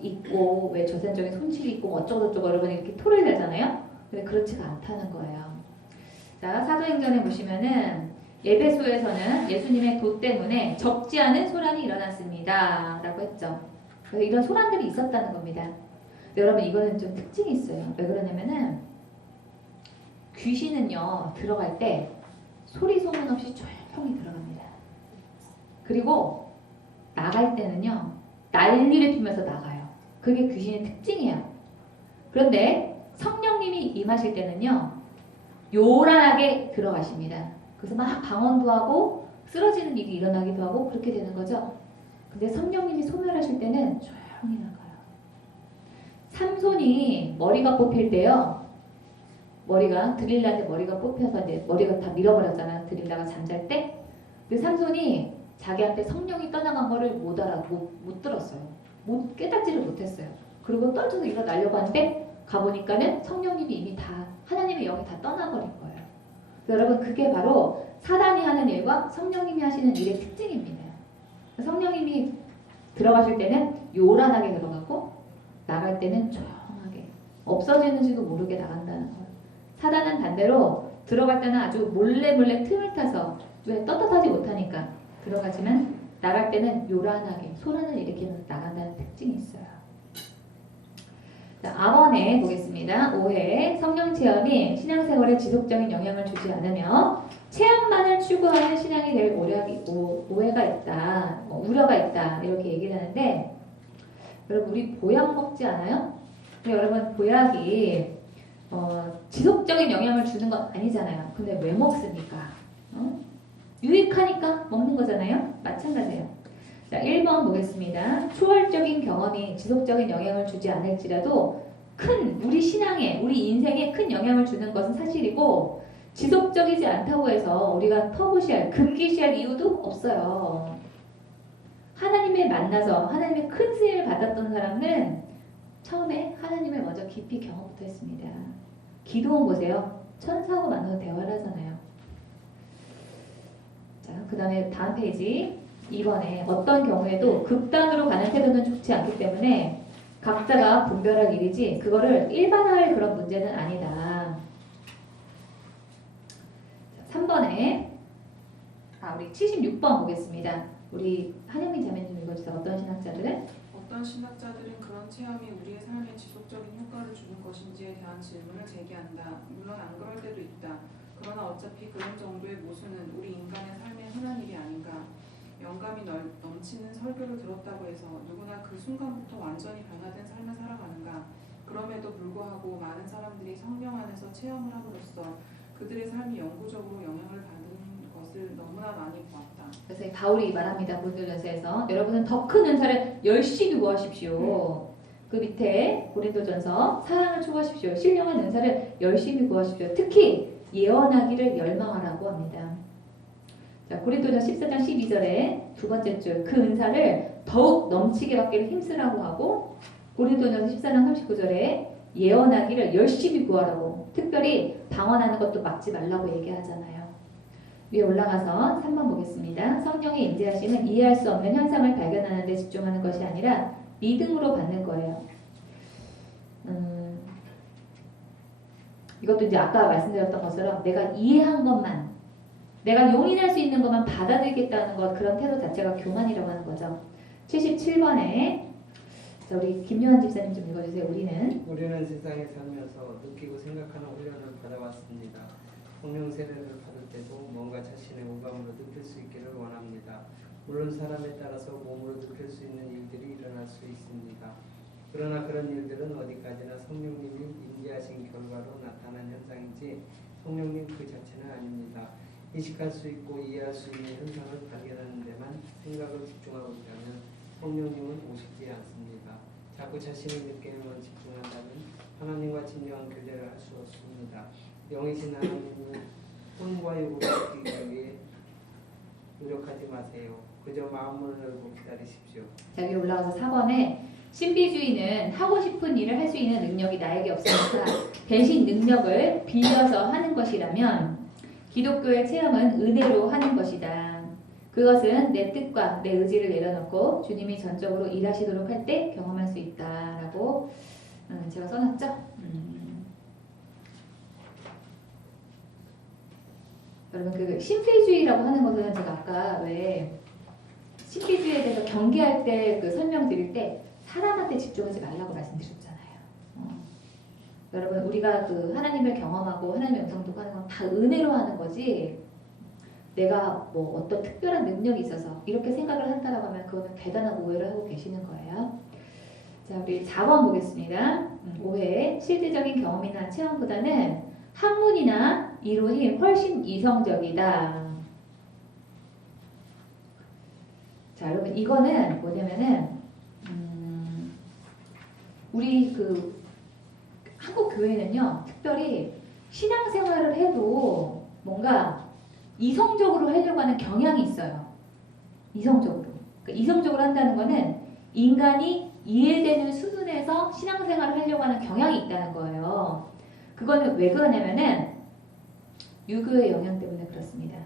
있고 왜 재산적인 손실이 있고 뭐 어쩌고저쩌고 여러분 이렇게 토를 내잖아요. 근데 그렇지가 않다는 거예요. 자, 사도행전에 보시면은 에베소에서는 예수님의 도 때문에 적지 않은 소란이 일어났습니다. 라고 했죠. 그래서 이런 소란들이 있었다는 겁니다. 여러분 이거는 좀 특징이 있어요. 왜 그러냐면은 귀신은요 들어갈 때 소리 소문 없이 조용히 들어갑니다. 그리고 나갈 때는요 난리를 피면서 나가요. 그게 귀신의 특징이에요. 그런데 성령님이 임하실 때는요 요란하게 들어가십니다. 그래서 막 방언도 하고 쓰러지는 일이 일어나기도 하고 그렇게 되는 거죠. 근데 성령님이 소멸하실 때는 조용히 나가요. 삼손이 머리가 뽑힐 때요. 드릴라한테 머리가 뽑혀서 이제 머리가 다 밀어버렸잖아. 드릴라가 잠잘 때. 근데 삼손이 자기한테 성령이 떠나간 거를 못 들었어요. 깨닫지를 못했어요. 그리고 떨쳐서 일어나려고 하는데 가보니까는 성령님이 이미 다 하나님의 영이 다 떠나버린 거예요. 여러분 그게 바로 사단이 하는 일과 성령님이 하시는 일의 특징입니다. 성령님이 들어가실 때는 요란하게 들어가고 나갈 때는 조용하게 없어지는지도 모르게 나간다는 거예요. 사단은 반대로 들어갈 때는 아주 몰래 틈을 타서 왜? 떳떳하지 못하니까. 들어가지만 나갈 때는 요란하게 소란을 일으키면서 나간다는 특징이 있어요. 자, 암원에 보겠습니다. 5회 성령 체험이 신앙생활에 지속적인 영향을 주지 않으며 체험만을 추구하는 신앙이 될 오해가 있다, 우려가 있다 이렇게 얘기를 하는데 여러분 우리 보약 먹지 않아요? 근데 여러분 보약이 지속적인 영향을 주는 건 아니잖아요. 근데 왜 먹습니까? 유익하니까 먹는 거잖아요. 마찬가지예요. 자, 1번 보겠습니다. 초월적인 경험이 지속적인 영향을 주지 않을지라도 우리 신앙에, 우리 인생에 큰 영향을 주는 것은 사실이고 지속적이지 않다고 해서 우리가 터부시할, 금기시할 이유도 없어요. 하나님을 만나서 하나님의 큰 쓰임을 받았던 사람은 처음에 하나님을 먼저 깊이 경험부터 했습니다. 기도원 보세요. 천사하고 만나서 대화를 하잖아요. 자, 그 다음에 다음 페이지 2번에 어떤 경우에도 극단으로 가는 태도는 좋지 않기 때문에 각자가 분별할 일이지 그거를 일반화할 그런 문제는 아니다. 3번에 우리 76번 보겠습니다. 우리 한영민 자매님 좀 읽어주세요. 어떤 신학자들은? 어떤 신학자들은 그런 체험이 우리의 삶에 지속적인 효과를 주는 것인지에 대한 질문을 제기한다. 물론 안 그럴 때도 있다. 그러나 어차피 그런 정도의 모순은 우리 인간의 삶에 흔한 일이 아닌가. 영감이 넘치는 설교를 들었다고 해서 누구나 그 순간부터 완전히 변화된 삶을 살아가는가. 그럼에도 불구하고 많은 사람들이 성령 안에서 체험을 함으로써 그들의 삶이 영구적으로 영향을 받는 것을 너무나 많이 보았다. 그래서 바울이 말합니다. 고린도전서에서 여러분은 더 큰 은사를 열심히 구하십시오. 그 밑에 고린도전서 사랑을 추구하십시오. 신령한 은사를 열심히 구하십시오. 특히 예언하기를 열망하라고 합니다. 자, 고린도전서 14장 12절에 두 번째 줄 그 은사를 더욱 넘치게 받기를 힘쓰라고 하고 고린도전서 14장 39절에 예언하기를 열심히 구하라고 특별히 방언하는 것도 막지 말라고 얘기하잖아요. 위에 올라가서 3번 보겠습니다. 성령의 임재하심은 이해할 수 없는 현상을 발견하는 데 집중하는 것이 아니라 믿음으로 받는 거예요. 이것도 이제 아까 말씀드렸던 것처럼 내가 이해한 것만, 내가 용인할 수 있는 것만 받아들이겠다는 것, 그런 태도 자체가 교만이라고 하는 거죠. 77번에 자, 우리 김요한 집사님 좀 읽어주세요. 우리는 세상에 살면서 느끼고 생각하는 훈련을 받아왔습니다. 성령 세례를 받을 때도 뭔가 자신의 오감으로 느낄 수 있기를 원합니다. 물론 사람에 따라서 몸으로 느낄 수 있는 일들이 일어날 수 있습니다. 그러나 그런 일들은 어디까지나 성령님이 임재하신 결과로 나타난 현상이지 성령님 그 자체는 아닙니다. 인식할 수 있고 이해할 수 있는 현상을 발견하는 데만 생각을 집중하고 있다면 성령님은 오시지 않습니다. 자꾸 자신의 느낌에만 집중한다면 하나님과 진정한 교제를 할 수 없습니다. 영이신 하나님은 혼과 육으로 느끼기 위해 노력하지 마세요. 그저 마음을 열고 기다리십시오. 자, 위에 올라가서 4번에 신비주의는 하고 싶은 일을 할 수 있는 능력이 나에게 없으니까 대신 능력을 빌려서 하는 것이라면 기독교의 체험은 은혜로 하는 것이다. 그것은 내 뜻과 내 의지를 내려놓고 주님이 전적으로 일하시도록 할 때 경험할 수 있다라고 제가 써놨죠. 여러분 그 신비주의라고 하는 것은 제가 아까 왜 신비주의에 대해서 경계할 때 그 설명드릴 때 사람한테 집중하지 말라고 말씀드렸잖아요. 여러분 우리가 그 하나님을 경험하고 하나님의 음성 독하는 건 다 은혜로 하는 거지 내가 뭐 어떤 특별한 능력이 있어서 이렇게 생각을 한다라고 하면 그거는 대단한 오해를 하고 계시는 거예요. 자, 우리 4번 보겠습니다. 오해 실제적인 경험이나 체험보다는 학문이나 이론이 훨씬 이성적이다. 자, 여러분 이거는 뭐냐면은 우리 그 한국 교회는요 특별히 신앙생활을 해도 뭔가 이성적으로 하려고 하는 경향이 있어요. 이성적으로. 그러니까 이성적으로 한다는 거는 인간이 이해되는 수준에서 신앙생활을 하려고 하는 경향이 있다는 거예요. 그거는 왜 그러냐면은 유교의 영향 때문에 그렇습니다.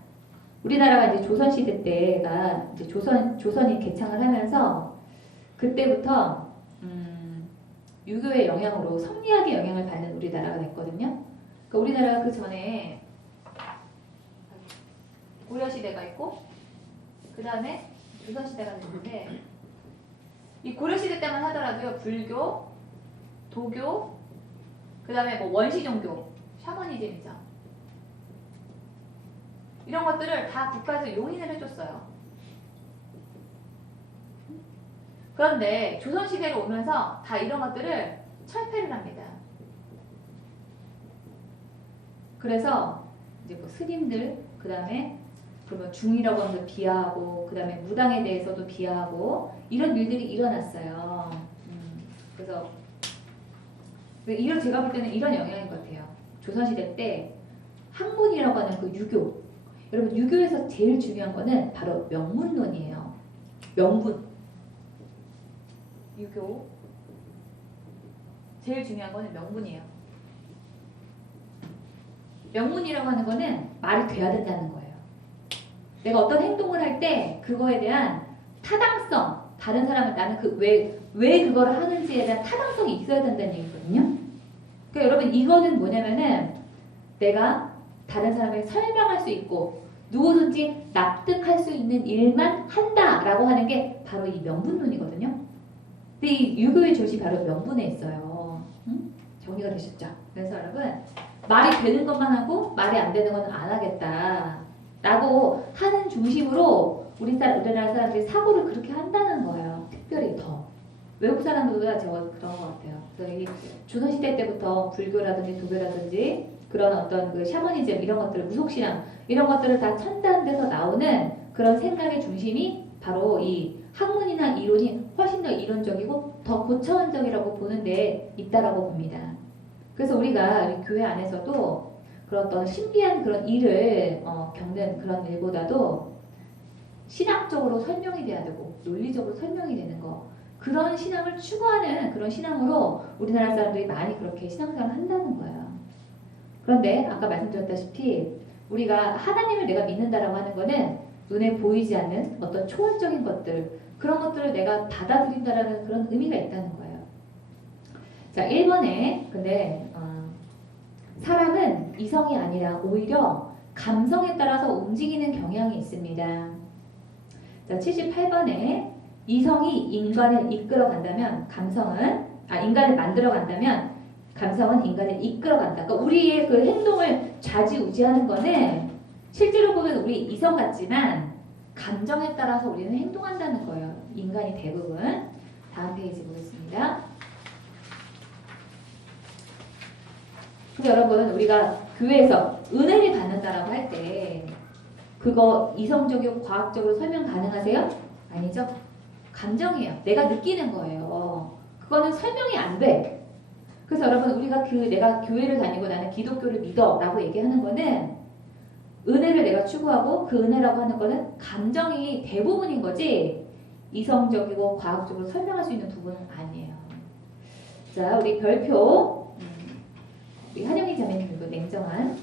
우리나라가 이제 조선시대 때가 이제 조선이 개창을 하면서 그때부터 유교의 영향으로 성리학의 영향을 받는 우리나라가 됐거든요. 그러니까 우리나라가 그 전에 고려시대가 있고 그 다음에 조선시대가 있는데 이 고려시대 때만 하더라도요. 불교, 도교, 그 다음에 뭐 원시종교, 샤머니즘이죠. 이런 것들을 다 국가에서 용인을 해줬어요. 그런데 조선시대로 오면서 다 이런 것들을 철폐를 합니다. 그래서 이제 뭐 스님들, 그 다음에 그러면 중이라고 하는 걸 비하하고, 그 다음에 무당에 대해서도 비하하고, 이런 일들이 일어났어요. 그래서 이런 제가 볼 때는 이런 영향인 것 같아요. 조선시대 때 학문이라고 하는 그 유교. 여러분 유교에서 제일 중요한 거는 바로 명문론이에요. 명분. 유교. 제일 중요한 거는 명분이에요. 명분이라고 하는 거는 말이 돼야 된다는 거예요. 내가 어떤 행동을 할 때 그거에 대한 타당성, 다른 사람을 나는 왜 그거를 하는지에 대한 타당성이 있어야 된다는 얘기거든요. 그러니까 여러분 이거는 뭐냐면은 내가 다른 사람에게 설명할 수 있고 누구든지 납득할 수 있는 일만 한다라고 하는 게 바로 이 명분론이거든요. 근데 이 유교의 조시 바로 명분에 있어요. 정리가 되셨죠? 그래서 여러분 말이 되는 것만 하고 말이 안 되는 건 안 하겠다 라고 하는 중심으로 우리나라 사람들이 사고를 그렇게 한다는 거예요. 특별히 더 외국 사람들보다 그런 것 같아요. 그래서 이 조선시대 때부터 불교라든지 도교라든지 그런 어떤 그 샤머니즘 이런 것들, 무속신앙 이런 것들을 다 천단돼서 나오는 그런 생각의 중심이 바로 이 학문이나 이론이 훨씬 더 이론적이고 더 고차원적이라고 보는 데 있다라고 봅니다. 그래서 우리가 우리 교회 안에서도 그런 어떤 신비한 그런 일을 겪는 그런 일보다도 신학적으로 설명이 돼야 되고 논리적으로 설명이 되는 거, 그런 신앙을 추구하는 그런 신앙으로 우리나라 사람들이 많이 그렇게 신앙생활을 한다는 거예요. 그런데 아까 말씀드렸다시피 우리가 하나님을 내가 믿는다라고 하는 거는 눈에 보이지 않는 어떤 초월적인 것들, 그런 것들을 내가 받아들인다라는 그런 의미가 있다는 거예요. 자, 1번에 근데 사람은 이성이 아니라 오히려 감성에 따라서 움직이는 경향이 있습니다. 자, 78번에 이성이 인간을 이끌어간다면 인간을 만들어간다면 감성은 인간을 이끌어간다. 그러니까 우리의 그 행동을 좌지우지하는 거는 실제로 보면 우리 이성 같지만 감정에 따라서 우리는 행동한다는 거예요. 인간이 대부분. 다음 페이지 보겠습니다. 근데 여러분 우리가 교회에서 은혜를 받는다라고 할 때 그거 이성적이고 과학적으로 설명 가능하세요? 아니죠? 감정이에요. 내가 느끼는 거예요. 그거는 설명이 안 돼. 그래서 여러분 우리가 내가 교회를 다니고 나는 기독교를 믿어 라고 얘기하는 거는 은혜를 내가 추구하고 그 은혜라고 하는 거는 감정이 대부분인 거지 이성적이고 과학적으로 설명할 수 있는 부분은 아니에요. 자, 우리 별표 우리 한영희 자매님 그리고 냉정한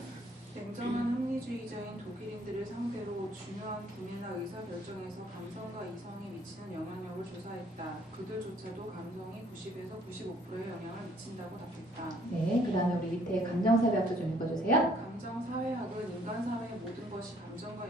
합리주의자인 독일인들을 상대로 중요한 구매나 의사결정에서 감성과 이성이 미치는 영향력을 조사했다. 그들조차도 감성이 90에서 95%의 영향을 미친다고 답했다. 네, 그 다음에 우리 밑에 감정사회학도 좀 읽어주세요. 감정사회학은 인간 사회의 모든 것이 감정과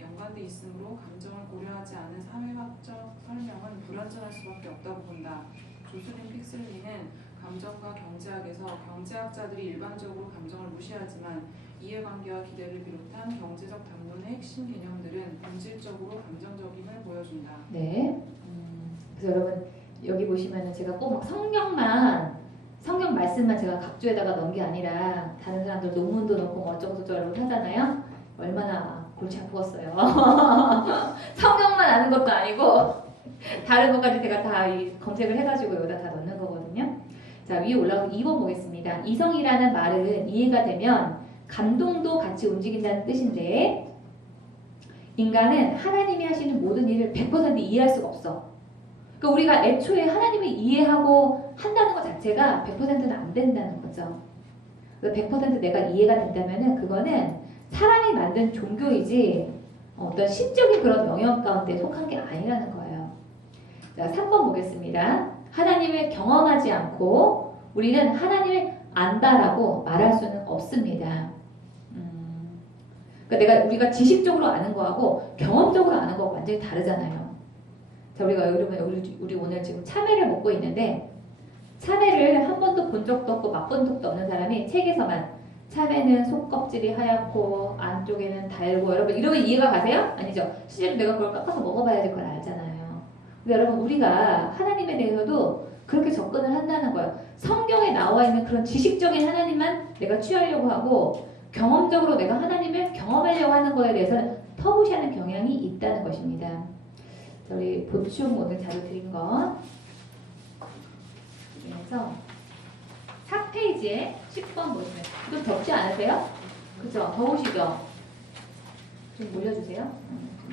연관돼 있으므로 감정을 고려하지 않은 사회학적 설명은 불완전할 수밖에 없다고 본다. 조슬린 픽슬리는 감정과 경제학에서 경제학자들이 일반적으로 감정을 무시하지만 이해관계와 기대를 비롯한 경제적 담론의 핵심 개념들은 본질적으로 감정적임을 보여준다. 네. 그래서 여러분 여기 보시면은 제가 꼭 성경 말씀만 제가 각주에다가 넣은 게 아니라 다른 사람들 논문도 넣고 뭐 어쩌고저쩌고 하잖아요. 얼마나 골치 아프겠어요. 성경만 아는 것도 아니고 다른 것까지 제가 다 검색을 해가지고 여기다 다 넣는 거거든요. 자, 위에 올라온 2번 보겠습니다. 이성이라는 말은 이해가 되면 감동도 같이 움직인다는 뜻인데 인간은 하나님이 하시는 모든 일을 100% 이해할 수가 없어. 그러니까 우리가 애초에 하나님을 이해하고 한다는 것 자체가 100%는 안 된다는 거죠. 100% 내가 이해가 된다면은 그거는 사람이 만든 종교이지 어떤 신적인 그런 영역 가운데 속한 게 아니라는 거예요. 자, 3번 보겠습니다. 하나님을 경험하지 않고 우리는 하나님을 안다라고 말할 수는 없습니다. 그러니까 우리가 지식적으로 아는 거하고 경험적으로 아는 거하고 완전히 다르잖아요. 자, 우리가 여러분 우리 오늘 지금 참외를 먹고 있는데 참외를 한 번도 본 적도 없고 맛본 적도 없는 사람이 책에서만 참외는 속껍질이 하얗고 안쪽에는 달고 여러분 이러면 이해가 가세요? 아니죠? 실제로 내가 그걸 깎아서 먹어봐야 될 걸 알잖아요. 근데 여러분 우리가 하나님에 대해서도 그렇게 접근을 한다는 거예요. 성경에 나와 있는 그런 지식적인 하나님만 내가 취하려고 하고 경험적으로 내가 하나님을 경험하려고 하는 거에 대해서는 터부시하는 경향이 있다는 것입니다. 자, 우리 보충 오늘 자료 드린 거 그래서 4페이지에 10번 보시면 좀 덥지 않으세요? 그죠? 더우시죠? 좀 올려주세요.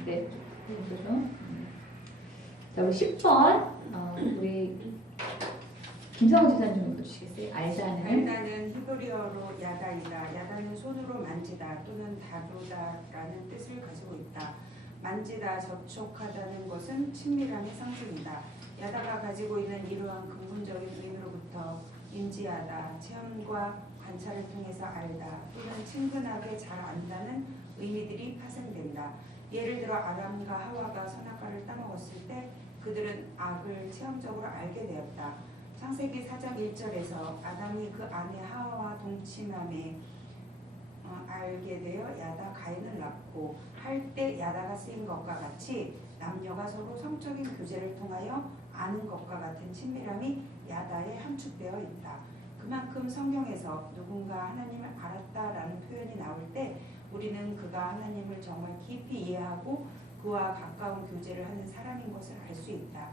네. 자, 우리 10번 우리 김성우 지사님 좀 읽어주시겠어요? 알다는 알다는 히브리어로 야다이다. 야다는 손으로 만지다 또는 다루다라는 뜻을 가지고 있다. 만지다, 접촉하다는 것은 친밀함의 상징이다. 야다가 가지고 있는 이러한 근본적인 의미로부터 인지하다, 체험과 관찰을 통해서 알다 또는 친근하게 잘 안다는 의미들이 파생된다. 예를 들어 아담과 하와가 선악과를 따먹었을 때 그들은 악을 체험적으로 알게 되었다. 창세기 4장 1절에서 아담이 그 아내 하와와 동침함에 알게 되어 야다 가인을 낳고 할 때 야다가 쓰인 것과 같이 남녀가 서로 성적인 교제를 통하여 아는 것과 같은 친밀함이 야다에 함축되어 있다. 그만큼 성경에서 누군가 하나님을 알았다라는 표현이 나올 때 우리는 그가 하나님을 정말 깊이 이해하고 그와 가까운 교제를 하는 사람인 것을 알 수 있다.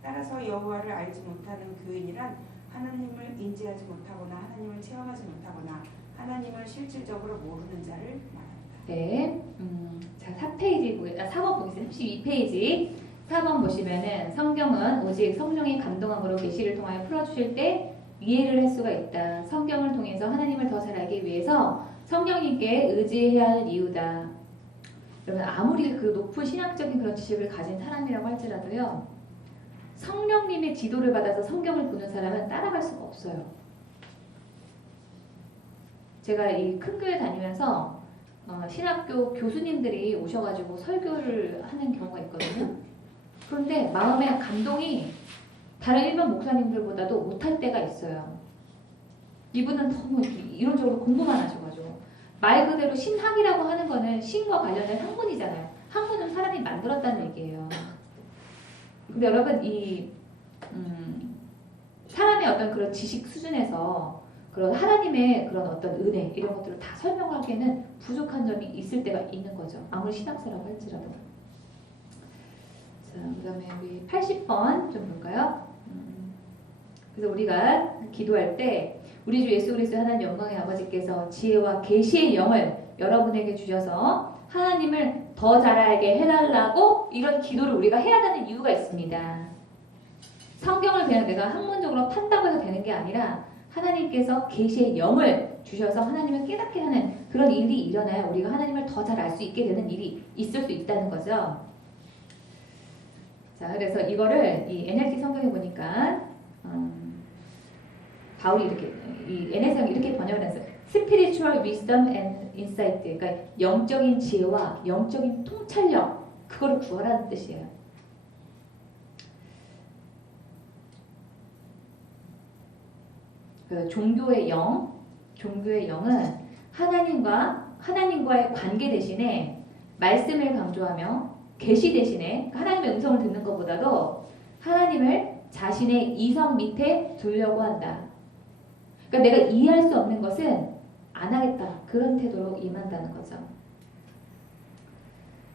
따라서 여호와를 알지 못하는 교인이란 하나님을 인지하지 못하거나 하나님을 체험하지 못하거나 하나님을 실질적으로 모르는 자를 말합니다. 네. 자, 4번 보겠습니다. 12페이지 4번 보시면은 성경은 오직 성령의 감동함으로 계시를 통하여 풀어주실 때 이해를 할 수가 있다. 성경을 통해서 하나님을 더 잘 알기 위해서 성령님께 의지해야 하는 이유다. 여러분 아무리 그 높은 신학적인 그런 지식을 가진 사람이라고 할지라도요. 성령님의 지도를 받아서 성경을 보는 사람은 따라갈 수가 없어요. 제가 이 큰 교회 다니면서 신학교 교수님들이 오셔가지고 설교를 하는 경우가 있거든요. 그런데 마음의 감동이 다른 일반 목사님들보다도 못할 때가 있어요. 이분은 너무 이론적으로 공부만 하셔가지고 말 그대로 신학이라고 하는 거는 신과 관련된 학문이잖아요. 학문은 사람이 만들었다는 얘기예요. 근데 여러분 이 사람의 어떤 그런 지식 수준에서 그런 하나님의 그런 어떤 은혜 이런 것들을 다 설명하기에는 부족한 점이 있을 때가 있는 거죠. 아무리 신학사라고 할지라도. 자, 그다음에 우리 80번 좀 볼까요? 그래서 우리가 기도할 때 우리 주 예수 그리스도 하나님 영광의 아버지께서 지혜와 계시의 영을 여러분에게 주셔서 하나님을 더 잘 알게 해달라고 이런 기도를 우리가 해야 되는 이유가 있습니다. 성경을 그냥 내가 학문적으로 판다고 해서 되는 게 아니라 하나님께서 계시의 영을 주셔서 하나님을 깨닫게 하는 그런 일이 일어나야 우리가 하나님을 더 잘 알 수 있게 되는 일이 있을 수 있다는 거죠. 자, 그래서 이거를 이 NLT 성경에 보니까 바울이 이렇게 이 NLT가 이렇게 번역을 했어요. Spiritual wisdom and insight. 그러니까 영적인 지혜와 영적인 통찰력 그거를 구하라는 뜻이에요. 그 종교의 영은 하나님과의 관계 대신에 말씀을 강조하며 계시 대신에 하나님의 음성을 듣는 것보다도 하나님을 자신의 이성 밑에 두려고 한다. 그러니까 내가 이해할 수 없는 것은 안 하겠다. 그런 태도로 임한다는 거죠.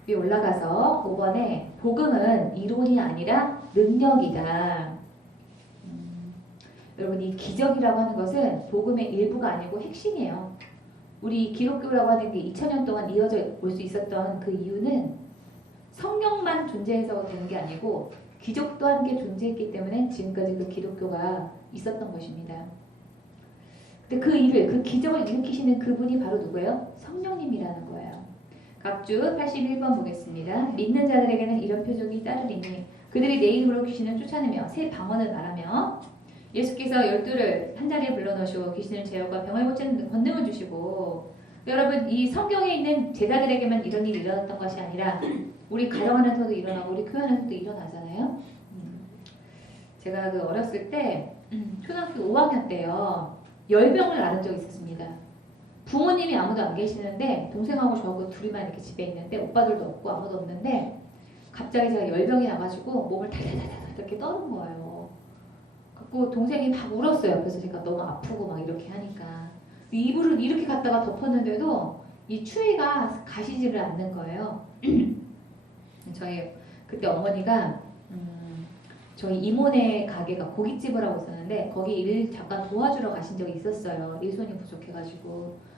위에 올라가서 5번에 복음은 이론이 아니라 능력이다. 여러분 이 기적이라고 하는 것은 복음의 일부가 아니고 핵심이에요. 우리 기독교라고 하는 게 2000년 동안 이어져 올 수 있었던 그 이유는 성령만 존재해서 되는 게 아니고 기적도 함께 존재했기 때문에 지금까지 그 기독교가 있었던 것입니다. 근데 그 기적을 일으키시는 그분이 바로 누구예요? 성령님이라는 거예요. 각주 81번 보겠습니다. 믿는 자들에게는 이런 표적이 따르리니 그들이 내 이름으로 귀신을 쫓아내며 새 방언을 말하며 예수께서 12를 한자리에 불러넣으시고 귀신을 제어과 병을 고치는 권능을 주시고 여러분 이 성경에 있는 제자들에게만 이런 일이 일어났던 것이 아니라 우리 가정 안에서도 일어나고 우리 교회 안에서도 일어나잖아요. 제가 그 어렸을 때 초등학교 5학년 때요. 열병을 앓은 적이 있었습니다. 부모님이 아무도 안 계시는데 동생하고 저하고 둘이만 이렇게 집에 있는데 오빠들도 없고 아무도 없는데 갑자기 제가 열병이 나가지고 몸을 달달달달 이렇게 떠는 거예요. 그래서 동생이 막 울었어요. 그래서 제가 너무 아프고 막 이렇게 하니까 이불을 이렇게 갖다가 덮었는데도 이 추위가 가시지를 않는 거예요. 저희 그때 어머니가 저희 이모네 가게가 고깃집을 하고 있었는데 거기 일 잠깐 도와주러 가신 적이 있었어요. 일손이 부족해가지고.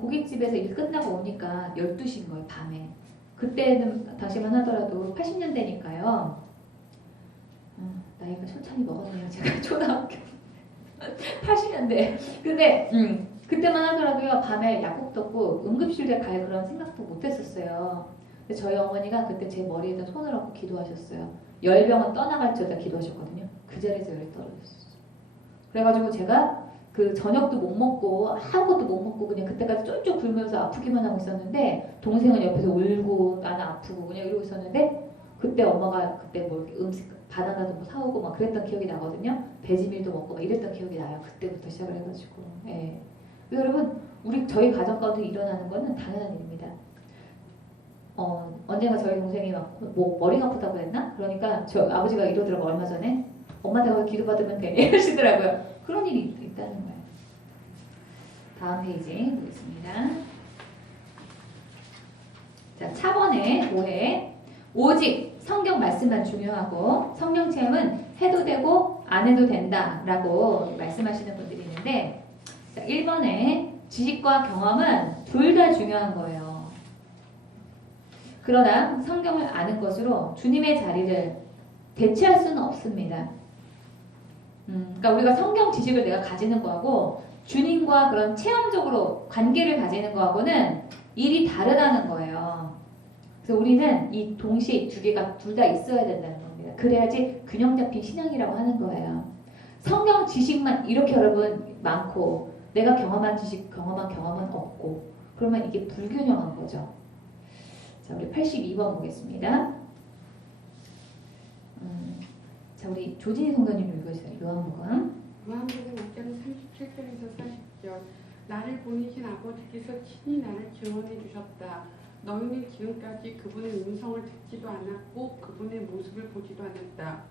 고깃집에서 일 끝나고 오니까 12시인 거예요. 밤에. 그때는 당시만 하더라도 80년대니까요. 나이가 천천히 먹었네요. 제가 초등학교 80년대. 근데 그때만 하더라도요. 밤에 약국 덮고 응급실에 갈 그런 생각도 못했었어요. 근데 저희 어머니가 그때 제 머리에다 손을 얹고 기도하셨어요. 열병은 떠나갈지어다 기도하셨거든요. 그 자리에서 열이 떨어졌어요. 그래가지고 제가 그 저녁도 못 먹고 아무것도 못 먹고 그냥 그때까지 쫄쫄 굶으면서 아프기만 하고 있었는데 동생은 옆에서 울고 나는 아프고 그냥 이러고 있었는데 그때 엄마가 그때 뭐 음식 바나나도 뭐 사오고 막 그랬던 기억이 나거든요. 배지밀도 먹고 막 이랬던 기억이 나요. 그때부터 시작을 해가지고. 예. 여러분 저희 가정 가운데 일어나는 거는 당연한 일입니다. 언젠가 저희 동생이 막 뭐 머리가 아프다고 했나? 그러니까 저 아버지가 이러더라고 얼마 전에 엄마한테 가서 기도받으면 되니 이러시더라고요. 그런 일이 있다는 거예요. 다음 페이지 보겠습니다. 자, 차번에 5회 오직 성경 말씀만 중요하고 성경 체험은 해도 되고 안 해도 된다라고 말씀하시는 분들이 있는데 자, 1번에 지식과 경험은 둘 다 중요한 거예요. 그러나 성경을 아는 것으로 주님의 자리를 대체할 수는 없습니다. 그러니까 우리가 성경 지식을 내가 가지는 거하고 주님과 그런 체험적으로 관계를 가지는 거하고는 일이 다르다는 거예요. 그래서 우리는 이 동시에 두 개가 둘 다 있어야 된다는 겁니다. 그래야지 균형 잡힌 신앙이라고 하는 거예요. 성경 지식만 이렇게 여러분 많고 내가 경험한 지식, 경험한 경험은 없고 그러면 이게 불균형한 거죠. 자, 우리 82번 보겠습니다. 자, 우리 조진희 성도님 읽어주세요. 요한복음. 요한복음 5장 37절에서 40절. 나를 보내신 아버지께서 친히 나를 증언해 주셨다. 너희는 지금까지 그분의 음성을 듣지도 않았고 그분의 모습을 보지도 않았다.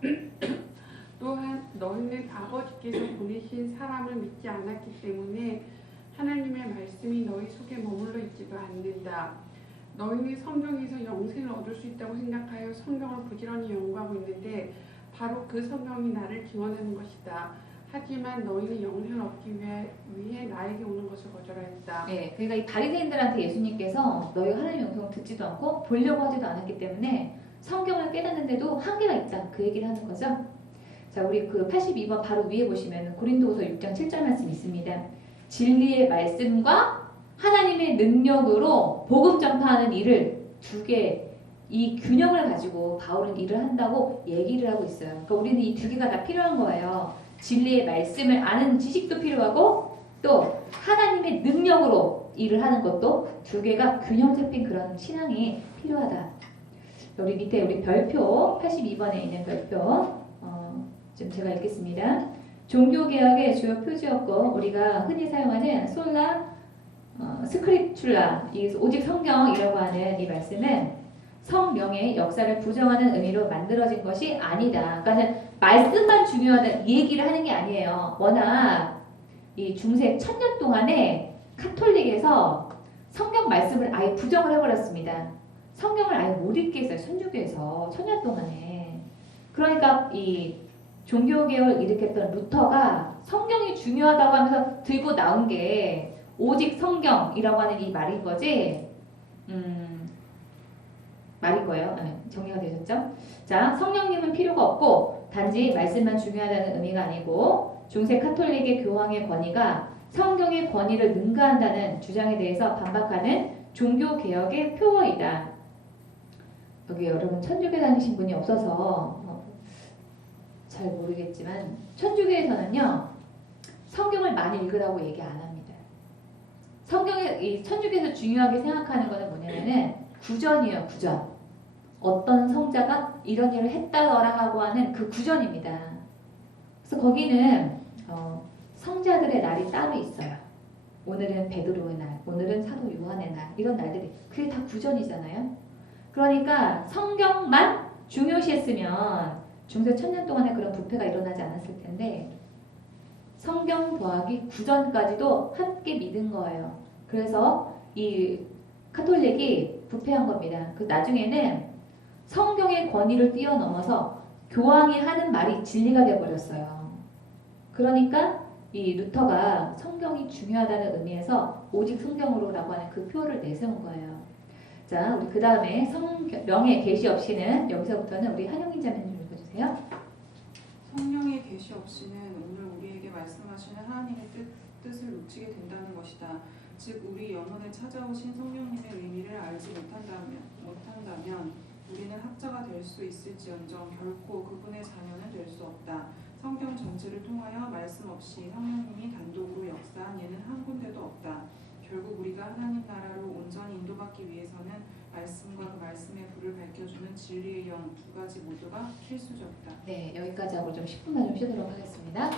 또한 너희는 아버지께서 보내신 사람을 믿지 않았기 때문에 하나님의 말씀이 너희 속에 머물러 있지도 않는다. 너희는 성경에서 영생을 얻을 수 있다고 생각하여 성경을 부지런히 연구하고 있는데 바로 그 성경이 나를 증언하는 것이다. 하지만 너희는 영생을 얻기 위해 나에게 오는 것을 거절하였다. 네, 그러니까 이 바리새인들한테 예수님께서 너희가 하나님의 영성을 듣지도 않고 보려고 하지도 않았기 때문에 성경을 깨닫는데도 한계가 있다. 그 얘기를 하는 거죠. 자, 우리 그 82번 바로 위에 보시면 고린도후서 6장 7절 말씀 있습니다. 진리의 말씀과 하나님의 능력으로 복음 전파하는 일을 두 개, 이 균형을 가지고 바울은 일을 한다고 얘기를 하고 있어요. 그러니까 우리는 이 두 개가 다 필요한 거예요. 진리의 말씀을 아는 지식도 필요하고 또 하나님의 능력으로 일을 하는 것도 두 개가 균형 잡힌 그런 신앙이 필요하다. 우리 밑에 우리 별표 82번에 있는 별표 좀 제가 읽겠습니다. 종교개혁의 주요 표지였고 우리가 흔히 사용하는 솔라 스크립툴라, 오직 성경이라고 하는 이 말씀은 성령의 역사를 부정하는 의미로 만들어진 것이 아니다. 그러니까 말씀만 중요하다 이 얘기를 하는 게 아니에요. 워낙 이 중세 1000년 동안에 카톨릭에서 성경 말씀을 아예 부정을 해버렸습니다. 성경을 아예 못 읽게 했어요. 천주교에서 1000년 동안에. 그러니까 이 종교개혁을 일으켰던 루터가 성경이 중요하다고 하면서 들고 나온 게 오직 성경이라고 하는 이 말인 거지. 말인 거예요. 네, 정리가 되셨죠? 자, 성령님은 필요가 없고 단지 말씀만 중요하다는 의미가 아니고 중세 카톨릭의 교황의 권위가 성경의 권위를 능가한다는 주장에 대해서 반박하는 종교개혁의 표어이다. 여기 여러분 천주교 다니신 분이 없어서 잘 모르겠지만 천주교에서는요 성경을 많이 읽으라고 얘기 안 합니다. 성경에 이 천주교에서 중요하게 생각하는 거는 뭐냐면은 구전이에요. 구전. 어떤 성자가 이런 일을 했다더라 하고 하는 그 구전입니다. 그래서 거기는 성자들의 날이 따로 있어요. 오늘은 베드로의 날, 오늘은 사도 요한의 날, 이런 날들이 그게 다 구전이잖아요. 그러니까 성경만 중요시했으면 중세 천년 동안에 그런 부패가 일어나지 않았을 텐데 성경 더하기 구전까지도 함께 믿은 거예요. 그래서 이 카톨릭이 부패한 겁니다. 그 나중에는 성경의 권위를 뛰어넘어서 교황이 하는 말이 진리가 되어버렸어요. 그러니까 이 루터가 성경이 중요하다는 의미에서 오직 성경으로라고 하는 그 표를 내세운 거예요. 자, 우리 그 다음에 성령의 계시 없이는 여기서부터는 우리 한영인 자매님 좀 읽어주세요. 성령의 계시 없이는 오늘 우리에게 말씀하시는 하나님의 뜻을 놓치게 된다는 것이다. 즉 우리 영혼에 찾아오신 성령님의 의미를 알지 못한다면 우리는 학자가 될 수 있을지언정 결코 그분의 자녀는 될 수 없다. 성경 전체를 통하여 말씀 없이 성령님이 단독으로 역사한 예는 한 군데도 없다. 결국 우리가 하나님 나라로 온전히 인도받기 위해서는 말씀과 그 말씀의 불을 밝혀주는 진리의 영 두 가지 모두가 필수적이다. 네, 여기까지 하고 좀 10분만 좀 쉬도록 하겠습니다.